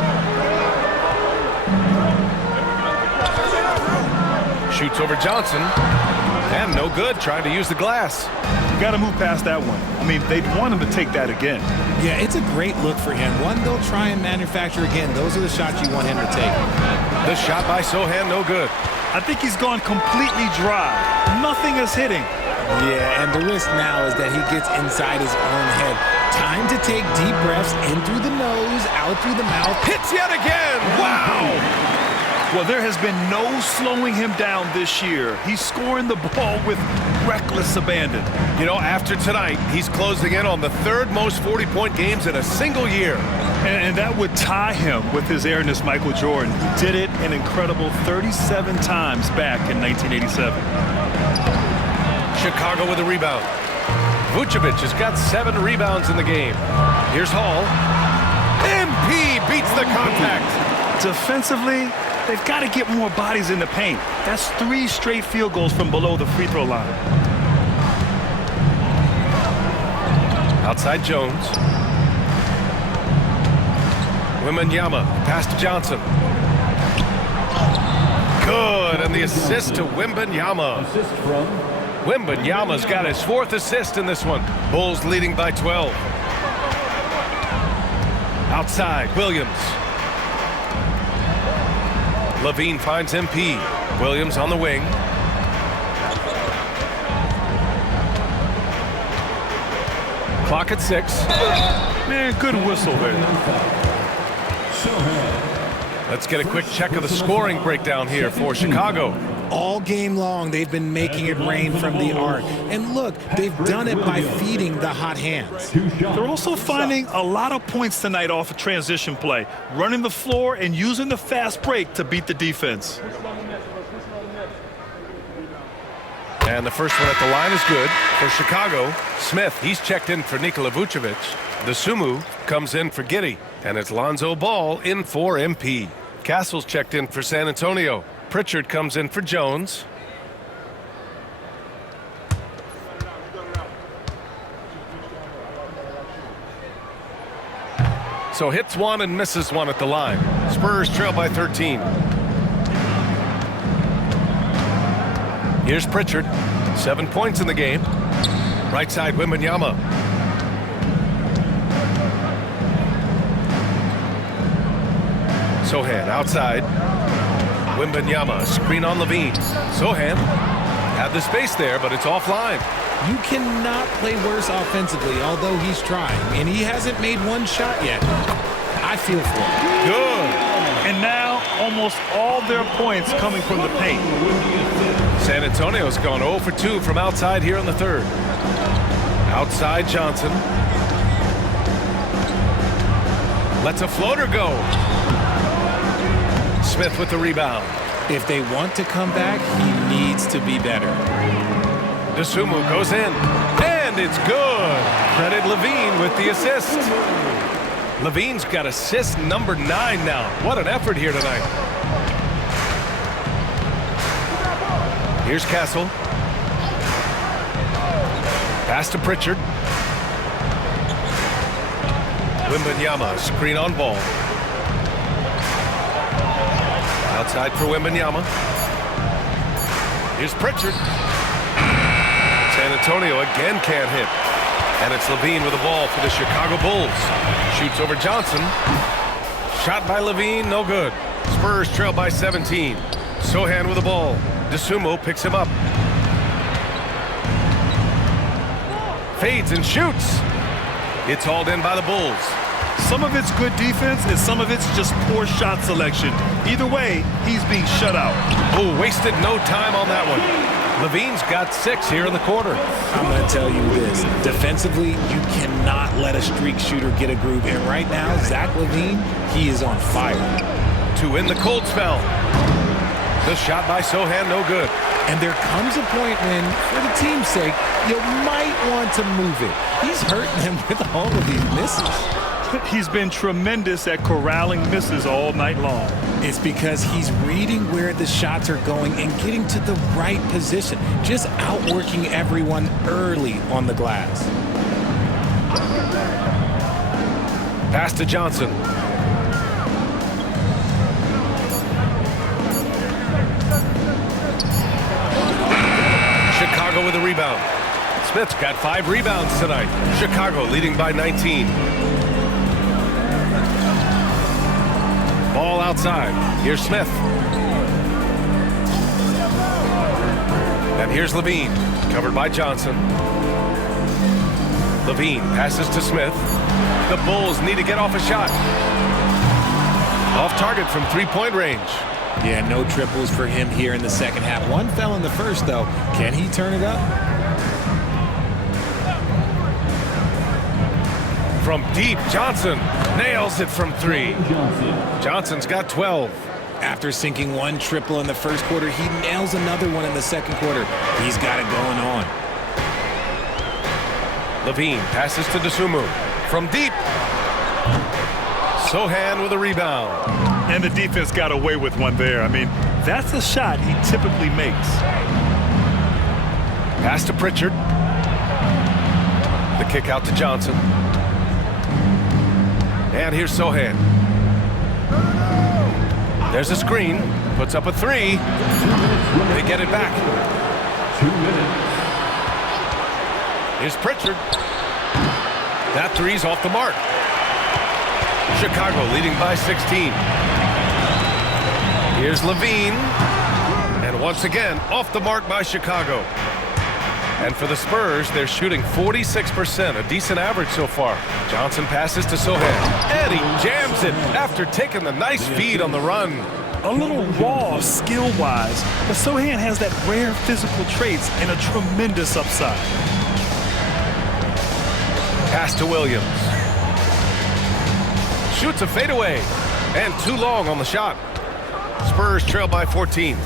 Shoots over Johnson. And no good, trying to use the glass. Got to move past that one. I mean, they'd want him to take that again. Yeah, it's a great look for him. One they'll try and manufacture again. Those are the shots you want him to take. The shot by Sohan, no good. I think he's gone completely dry. Nothing is hitting. Yeah, and the risk now is that he gets inside his own head. Time to take deep breaths in through the nose, out through the mouth. Hits yet again! Wow! Well, there has been no slowing him down this year. He's scoring the ball with reckless abandon. You know, after tonight, he's closing in on the 3rd most 40-point games in a single year. And that would tie him with his heiress, Michael Jordan. He did it an incredible 37 times back in 1987. Chicago with a rebound. Vucevic has got 7 rebounds in the game. Here's Hall. MP beats the contact. Defensively, they've got to get more bodies in the paint. That's 3 straight field goals from below the free throw line. Outside Jones. Wembanyama, pass to Johnson. Good, and the assist to Wembanyama. Assist from Wembanyama's got his 4th assist in this one. Bulls leading by 12. Outside, Williams. Levine finds MP. Williams on the wing. Clock at 6. Man, good whistle there. Let's get a quick check of the scoring breakdown here for Chicago. All game long, they've been making it rain from the arc. And look, they've done it by feeding the hot hands. They're also finding a lot of points tonight off of transition play, running the floor and using the fast break to beat the defense. And the first one at the line is good for Chicago. Smith, he's checked in for Nikola Vucevic. The Sumu comes in for Giddey. And it's Lonzo Ball in for MP. Castle's checked in for San Antonio. Pritchard comes in for Jones. So hits one and misses one at the line. Spurs trail by 13. Here's Pritchard. 7 points in the game. Right side, Wembanyama. Sohan outside. Wembanyama, screen on Levine. Sohan had the space there, but it's offline. You cannot play worse offensively, although he's trying, and he hasn't made one shot yet. I feel for him. Good. And now almost all their points coming from the paint. San Antonio's gone 0 for 2 from outside here in the third. Outside Johnson. Lets a floater go. Smith with the rebound. If they want to come back, he needs to be better. DeSumo goes in, and it's good. Credit Levine with the assist. Levine's got assist number 9 now. What an effort here tonight. Here's Castle. Pass to Pritchard. Wembanyama, screen on ball. Outside for Wembanyama. Here's Pritchard. San Antonio again can't hit. And it's Levine with the ball for the Chicago Bulls. Shoots over Johnson. Shot by Levine, no good. Spurs trail by 17. Sohan with the ball. DeSumo picks him up. Fades and shoots. It's hauled in by the Bulls. Some of it's good defense, and some of it's just poor shot selection. Either way, he's being shut out. Oh, wasted no time on that one. Levine's got 6 here in the quarter. I'm going to tell you this. Defensively, you cannot let a streak shooter get a groove. And right now, Zach LaVine, he is on fire. To win the cold spell. The shot by Sohan, no good. And there comes a point when, for the team's sake, you might want to move it. He's hurting him with all of these misses. He's been tremendous at corralling misses all night long. It's because he's reading where the shots are going and getting to the right position, just outworking everyone early on the glass. Pass to Johnson. Chicago with a rebound. Smith's got 5 rebounds tonight. Chicago leading by 19. Ball outside. Here's Smith. And here's Levine. Covered by Johnson. Levine passes to Smith. The Bulls need to get off a shot. Off target from 3-point range. Yeah, no triples for him here in the second half. One fell in the first, though. Can he turn it up? From deep, Johnson nails it from 3. Johnson's got 12. After sinking 1 triple in the first quarter, he nails another one in the second quarter. He's got it going on. Levine passes to DeSumo. From deep. Sohan with a rebound. And the defense got away with one there. I mean, that's a shot he typically makes. Pass to Pritchard. The kick out to Johnson. And here's Sohan. There's a screen. Puts up a 3. They get it back. 2 minutes. Here's Pritchard. That 3's off the mark. Chicago leading by 16. Here's Levine. And once again, off the mark by Chicago. And for the Spurs, they're shooting 46%, a decent average so far. Johnson passes to Sohan. And he jams it after taking the nice feed on the run. A little raw skill-wise, but Sohan has that rare physical traits and a tremendous upside. Pass to Williams. Shoots a fadeaway. And too long on the shot. Spurs trail by 14.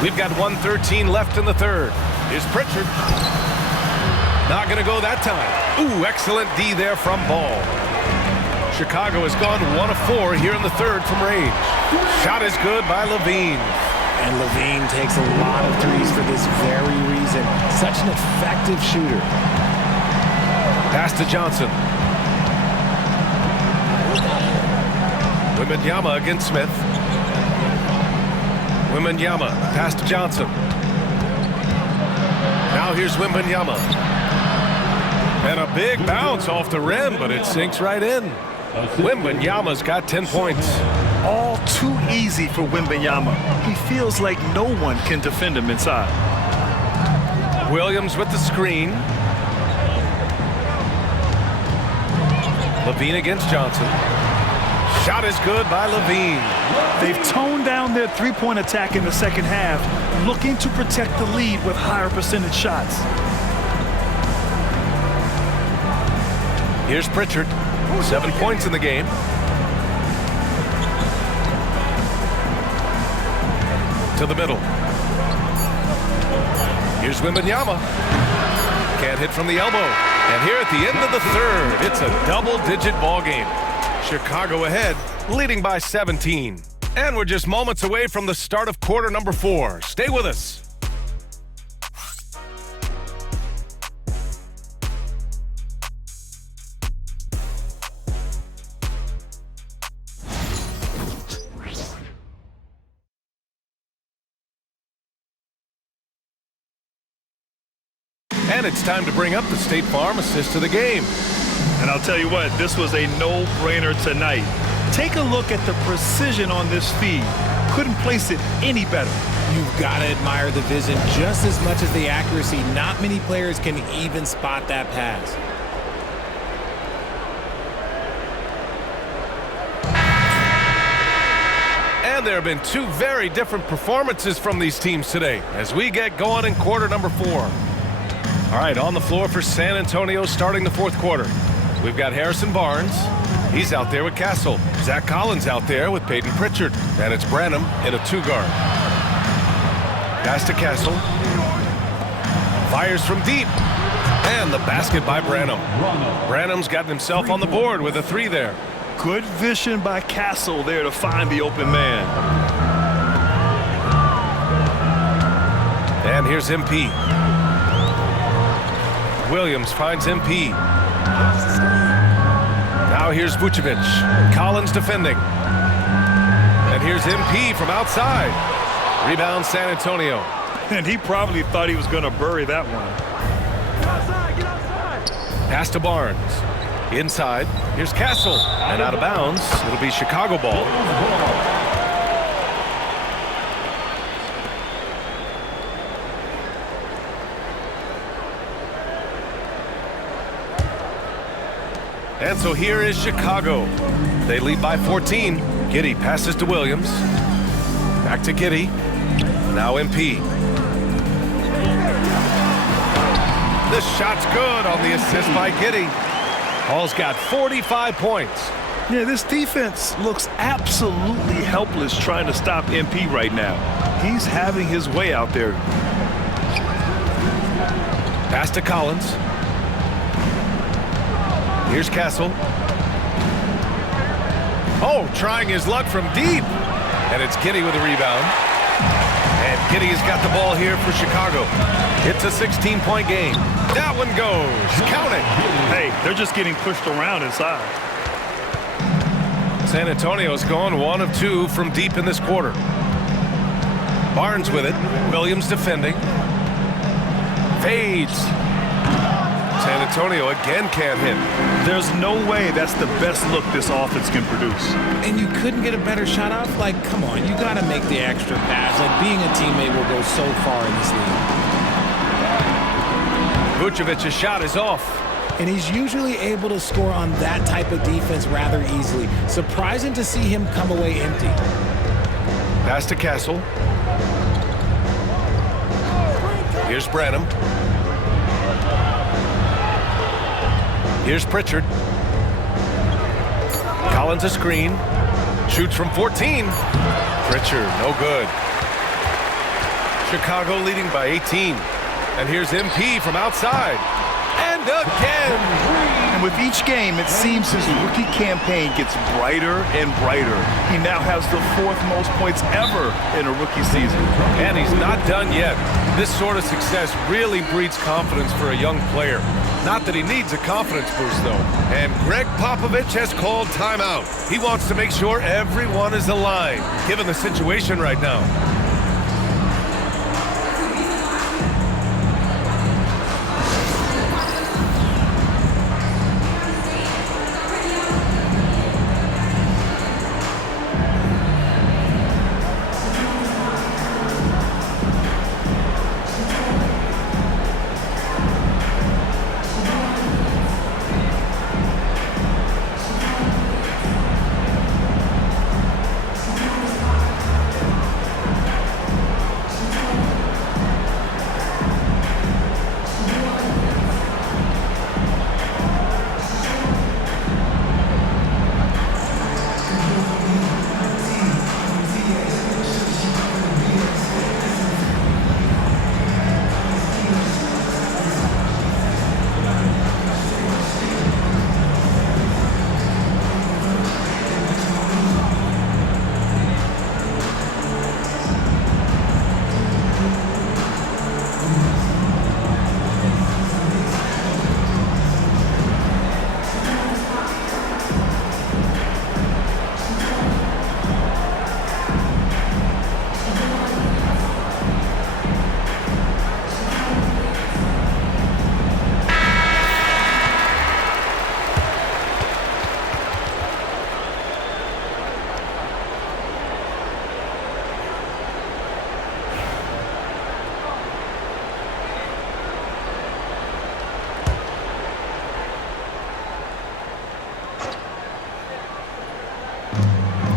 We've got 1:13 left in the third. Here's Pritchard. Not going to go that time. Ooh, excellent D there from Ball. Chicago has gone 1 of 4 here in the third from range. Shot is good by Levine. And Levine takes a lot of threes for this very reason. Such an effective shooter. Pass to Johnson. Wembanyama against Smith. Wembanyama, pass to Johnson. Now here's Wembanyama. And a big bounce off the rim, but it sinks right in. Wembanyama's got 10 points. All too easy for Wembanyama. He feels like no one can defend him inside. Williams with the screen. Levine against Johnson. Shot is good by Levine. They've toned down their three-point attack in the second half, looking to protect the lead with higher percentage shots. Here's Pritchard. 7 points in the game. To the middle. Here's Wembanyama. Can't hit from the elbow. And here at the end of the third, it's a double-digit ball game. Chicago ahead, leading by 17. And we're just moments away from the start of quarter number 4. Stay with us. And it's time to bring up the State Farm assist of the game. And I'll tell you what, this was a no-brainer tonight. Take a look at the precision on this feed. Couldn't place it any better. You've got to admire the vision just as much as the accuracy. Not many players can even spot that pass. And there have been 2 very different performances from these teams today as we get going in quarter number 4. All right, on the floor for San Antonio starting the 4th quarter. We've got Harrison Barnes. He's out there with Castle. Zach Collins out there with Peyton Pritchard. And it's Branham in a 2-guard. Pass to Castle. Fires from deep. And the basket by Branham. Branham's gotten himself on the board with a 3 there. Good vision by Castle there to find the open man. And here's MP. Williams finds MP. Now here's Vucevic. Collins defending. And here's MP from outside. Rebound San Antonio. And he probably thought he was going to bury that one. Get outside, get outside. Pass to Barnes. Inside. Here's Castle. And out of bounds. It'll be Chicago ball. And so here is Chicago. They lead by 14. Giddey passes to Williams. Back to Giddey. Now MP. This shot's good on the assist by Giddey. Hall's got 45 points. Yeah, this defense looks absolutely helpless trying to stop MP right now. He's having his way out there. Pass to Collins. Here's Castle. Oh, trying his luck from deep. And it's Giddey with a rebound. And Giddey has got the ball here for Chicago. It's a 16-point game. That one goes. Count it. Hey, they're just getting pushed around inside. San Antonio's gone 1 of 2 from deep in this quarter. Barnes with it. Williams defending. Fades. San Antonio again can't hit. There's no way that's the best look this offense can produce. And you couldn't get a better shot off? Like, come on, you got to make the extra pass. Like, being a teammate will go so far in this league. Vucevic's shot is off. And he's usually able to score on that type of defense rather easily. Surprising to see him come away empty. Pass to Castle. Here's Branham. Here's Pritchard. Collins a screen. Shoots from 14. Pritchard, no good. Chicago leading by 18. And here's MP from outside. And again. And with each game, it seems his rookie campaign gets brighter and brighter. He now has the 4th most points ever in a rookie season. And he's not done yet. This sort of success really breeds confidence for a young player. Not that he needs a confidence boost, though. And Greg Popovich has called timeout. He wants to make sure everyone is aligned, given the situation right now.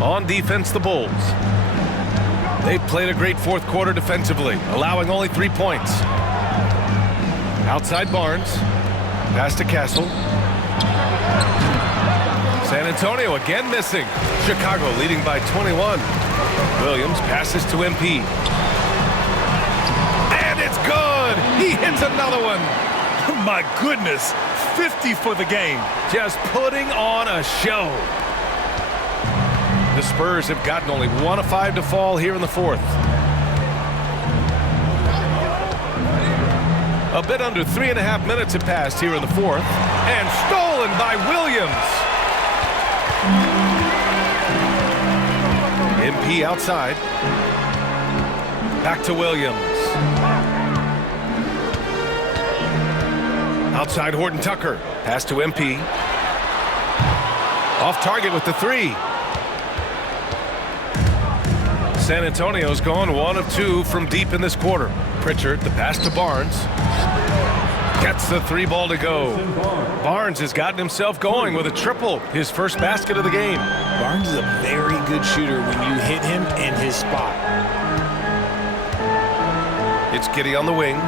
On defense, the Bulls. They've played a great fourth quarter defensively, allowing only 3 points. Outside Barnes. Pass to Castle. San Antonio again missing. Chicago leading by 21. Williams passes to MP. And it's good! He hits another one! My goodness, 50 for the game. Just putting on a show. The Spurs have gotten only 1 of 5 to fall here in the fourth. A bit under 3.5 minutes have passed here in the fourth. And stolen by Williams. MP outside. Back to Williams. Outside Horton Tucker. Pass to MP. Off target with the 3. San Antonio's gone 1 of 2 from deep in this quarter. Pritchard, the pass to Barnes. Gets the 3 ball to go. Barnes has gotten himself going with a triple, his first basket of the game. Barnes is a very good shooter when you hit him in his spot. It's Giddey on the wing.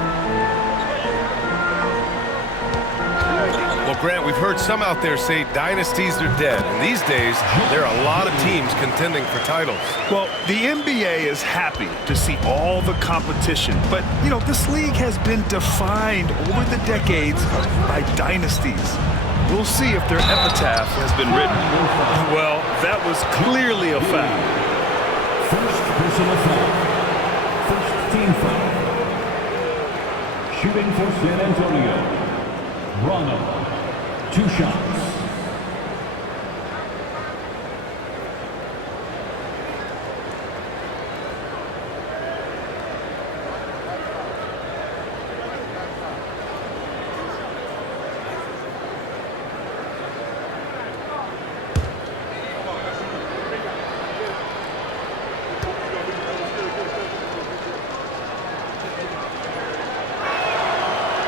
Well, Grant, we've heard some out there say dynasties are dead. And these days, there are a lot of teams contending for titles. Well, the NBA is happy to see all the competition. But, you know, this league has been defined over the decades by dynasties. We'll see if their epitaph has been written. Well, that was clearly a foul. First personal foul. First team foul. Shooting for San Antonio. Ronald. 2 shots.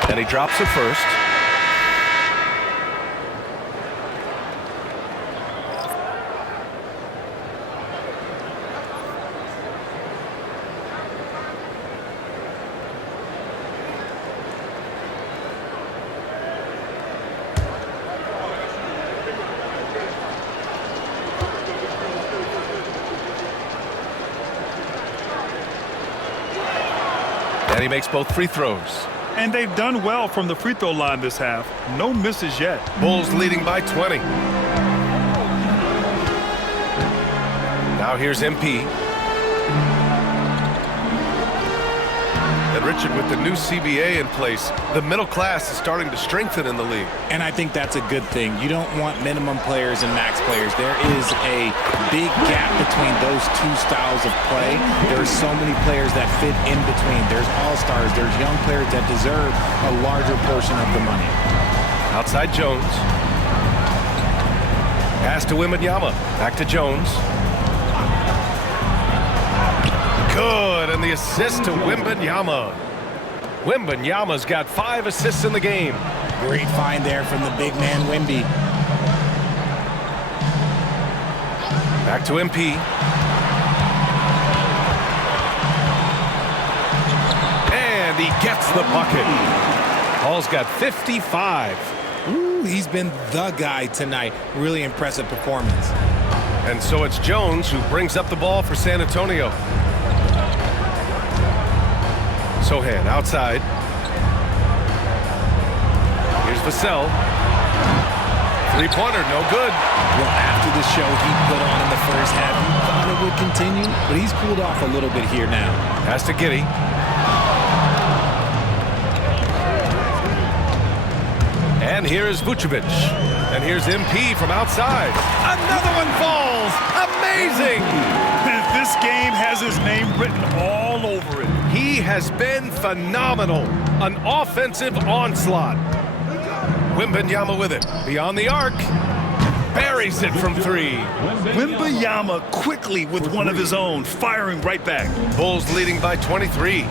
And he drops it first. And he makes both free throws. And they've done well from the free throw line this half. No misses yet. Bulls leading by 20. Now here's MP. And Richard, with the new CBA in place, the middle class is starting to strengthen in the league. And I think that's a good thing. You don't want minimum players and max players. There is a big gap between those two styles of play. There are so many players that fit in between. There's all-stars. There's young players that deserve a larger portion of the money. Outside Jones. Pass to Wembanyama. Back to Jones. Good, and the assist to Wembanyama. Wembanyama's got 5 assists in the game. Great find there from the big man, Wemby. Back to MP. And he gets the bucket. Hall's got 55. Ooh, he's been the guy tonight. Really impressive performance. And so it's Jones who brings up the ball for San Antonio. Sohan outside. Here's Vassell. Three-pointer, no good. Well, after the show he put on in the first half, he thought it would continue, but he's cooled off a little bit here now. Pass to Giddey. And here is Vucevic. And here's MP from outside. Another one falls. Amazing. This game has his name written all over it. He has been phenomenal. An offensive onslaught. Wembanyama with it. Beyond the arc. Buries it from 3. Wembanyama quickly with one of his own, firing right back. Bulls leading by 23.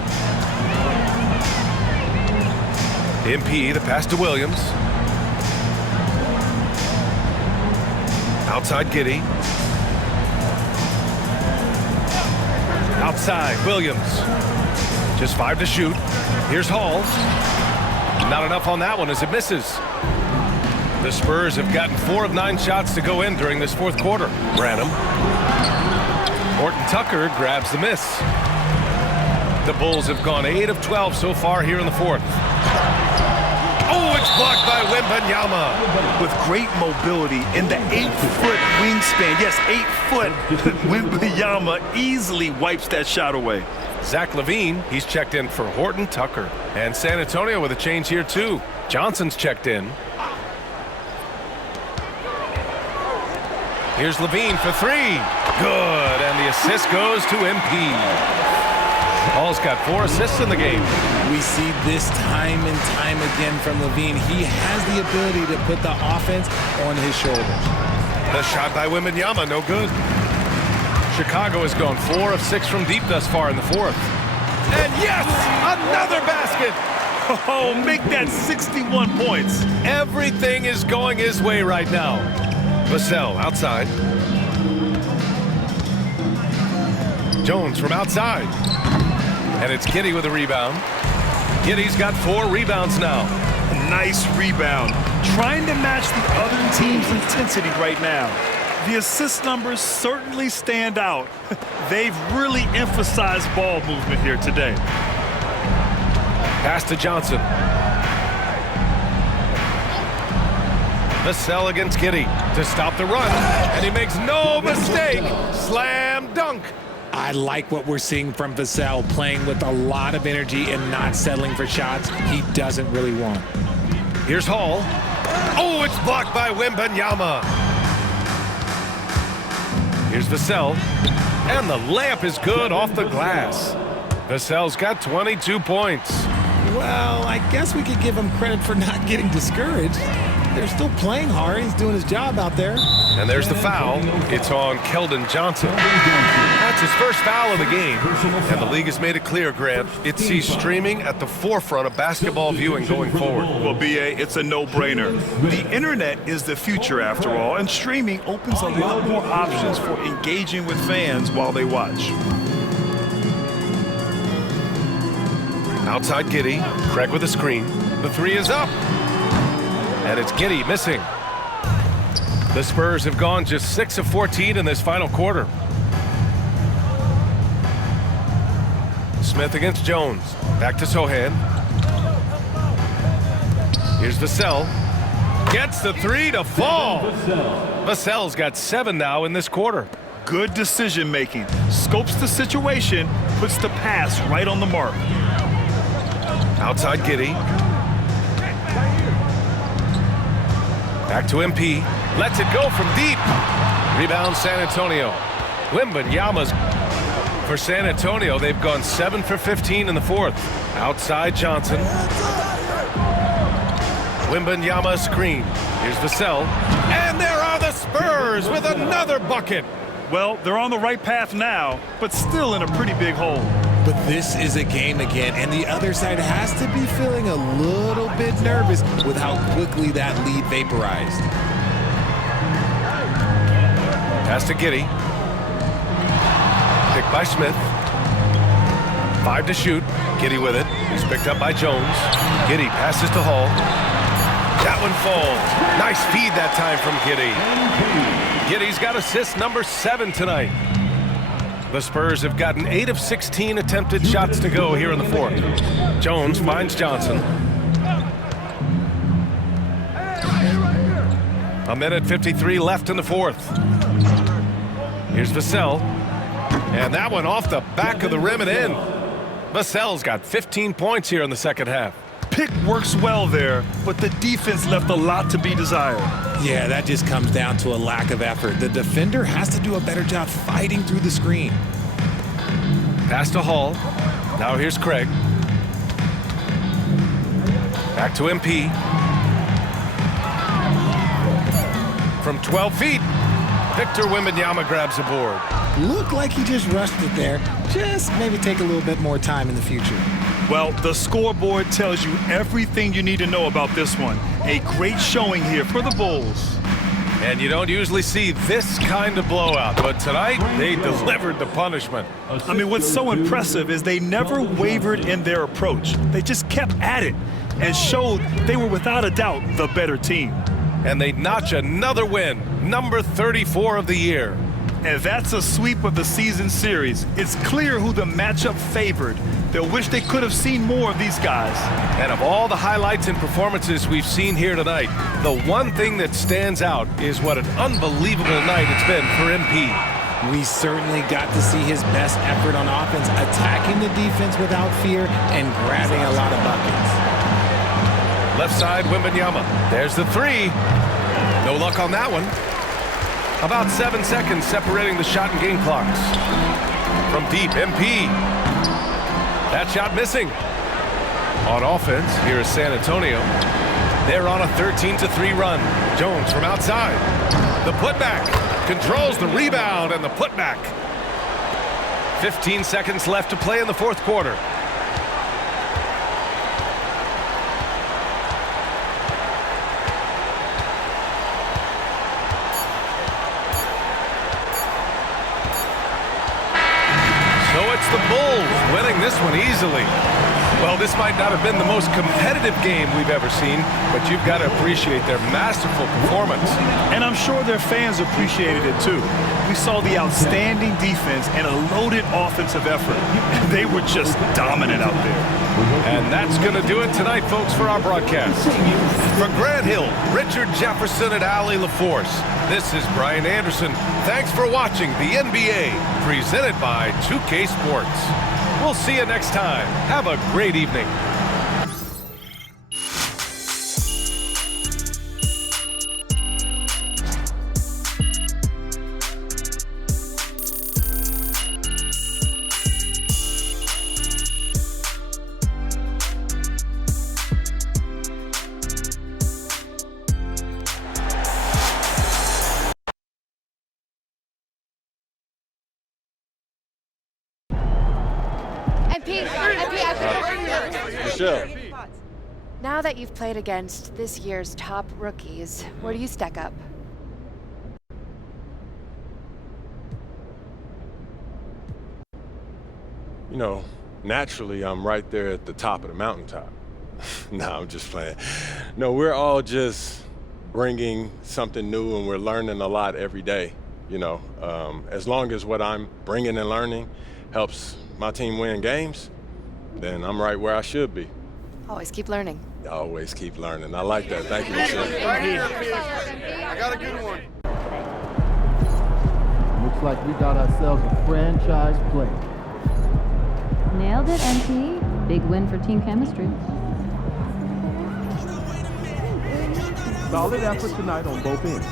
MP, the pass to Williams. Outside Giddey. Outside, Williams. Just 5 to shoot. Here's Hall. Not enough on that one as it misses. The Spurs have gotten 4 of 9 shots to go in during this fourth quarter. Branham. Horton Tucker grabs the miss. The Bulls have gone 8 of 12 so far here in the fourth. Oh, it's blocked by Wembanyama. With great mobility in the 8-foot wingspan. Yes, 8 foot. Wembanyama easily wipes that shot away. Zach LaVine, he's checked in for Horton Tucker. And San Antonio with a change here too. Johnson's checked in. Here's LaVine for 3. Good, and the assist goes to MP. Hall's got 4 assists in the game. We see this time and time again from LaVine. He has the ability to put the offense on his shoulders. The shot by Wembanyama, no good. Chicago has gone 4 of 6 from deep thus far in the fourth. And yes, another basket. Oh, make that 61 points. Everything is going his way right now. Vassell outside. Jones from outside. And it's Giddey with a rebound. Giddey's got 4 rebounds now. Nice rebound. Trying to match the other team's intensity right now. The assist numbers certainly stand out. They've really emphasized ball movement here today. Pass to Johnson. Vassell against Giddey to stop the run. And he makes no mistake. Slam dunk. I like what we're seeing from Vassell, playing with a lot of energy and not settling for shots he doesn't really want. Here's Hall. Oh, it's blocked by Wembanyama. Here's Vassell. And the layup is good off the glass. Vassell's got 22 points. Well, I guess we could give him credit for not getting discouraged. They're still playing hard. He's doing his job out there. And there's the foul. It's on Keldon Johnson. That's his first foul of the game. And the league has made it clear, Grant, it sees streaming at the forefront of basketball viewing going forward. Well, B.A., it's a no-brainer. The internet is the future, after all, and streaming opens a lot more options for engaging with fans while they watch. Outside Giddey. Craig with a screen. The 3 is up. And it's Giddey missing. The Spurs have gone just 6 of 14 in this final quarter. Smith against Jones. Back to Sohan. Here's Vassell. Gets the 3 to fall. Vassell's got 7 now in this quarter. Good decision making. Scopes the situation, puts the pass right on the mark. Outside Giddey. Back to MP. Lets it go from deep. Rebound San Antonio. Wembanyama's for San Antonio. They've gone 7 for 15 in the fourth. Outside Johnson. Wembanyama screen. Here's Vassell. And there are the Spurs with another bucket. Well, they're on the right path now, but still in a pretty big hole. But this is a game again, and the other side has to be feeling a little bit nervous with how quickly that lead vaporized. Pass to Giddey. Picked by Smith. 5 to shoot. Giddey with it. He's picked up by Jones. Giddey passes to Hall. That one falls. Nice feed that time from Giddey. Giddey's got assist number 7 tonight. The Spurs have gotten 8 of 16 attempted shots to go here in the fourth. Jones finds Johnson. A minute 53 left in the fourth. Here's Vassell. And that one off the back of the rim and in. Vassell's got 15 points here in the second half. Pick works well there, but the defense left a lot to be desired. Yeah, that just comes down to a lack of effort. The defender has to do a better job fighting through the screen. Pass to Hall. Now here's Craig. Back to MP. From 12 feet, Victor Wembanyama grabs the board. Looked like he just rushed it there. Just maybe take a little bit more time in the future. Well, the scoreboard tells you everything you need to know about this one. A great showing here for the Bulls. And you don't usually see this kind of blowout, but tonight they delivered the punishment. I mean, what's so impressive is they never wavered in their approach. They just kept at it and showed they were without a doubt the better team. And they notch another win, number 34 of the year. And that's a sweep of the season series. It's clear who the matchup favored. They'll wish they could have seen more of these guys. And of all the highlights and performances we've seen here tonight, the one thing that stands out is what an unbelievable night it's been for MP. We certainly got to see his best effort on offense, attacking the defense without fear and grabbing a lot of buckets. Left side, Wembanyama. There's the three. No luck on that one. About 7 seconds separating the shot and game clocks. From deep, MP. That shot missing. On offense, here is San Antonio. They're on a 13-3 run. Jones from outside. The putback. Controls the rebound and the putback. 15 seconds left to play in the fourth quarter. So it's the Bulls winning this one easily. Well, this might not have been the most competitive game we've ever seen, but you've got to appreciate their masterful performance. And I'm sure their fans appreciated it too. We saw the outstanding defense and a loaded offensive effort. They were just dominant out there. And that's going to do it tonight, folks, for our broadcast. For Grant Hill, Richard Jefferson, and Allie LaForce, this is Brian Anderson. Thanks for watching the NBA, presented by 2K Sports. We'll see you next time. Have a great evening. Michelle. Now that you've played against this year's top rookies, where do you stack up? You know, naturally, I'm right there at the top of the mountaintop. No, I'm just playing. No, we're all just bringing something new, and we're learning a lot every day. You know, as long as what I'm bringing and learning helps my team win games, then I'm right where I should be. Always keep learning. Always keep learning. I like that. Thank you, Michelle. I got a good one. Looks like we got ourselves a franchise player. Nailed it, MP. Big win for team chemistry. Solid effort tonight on both ends.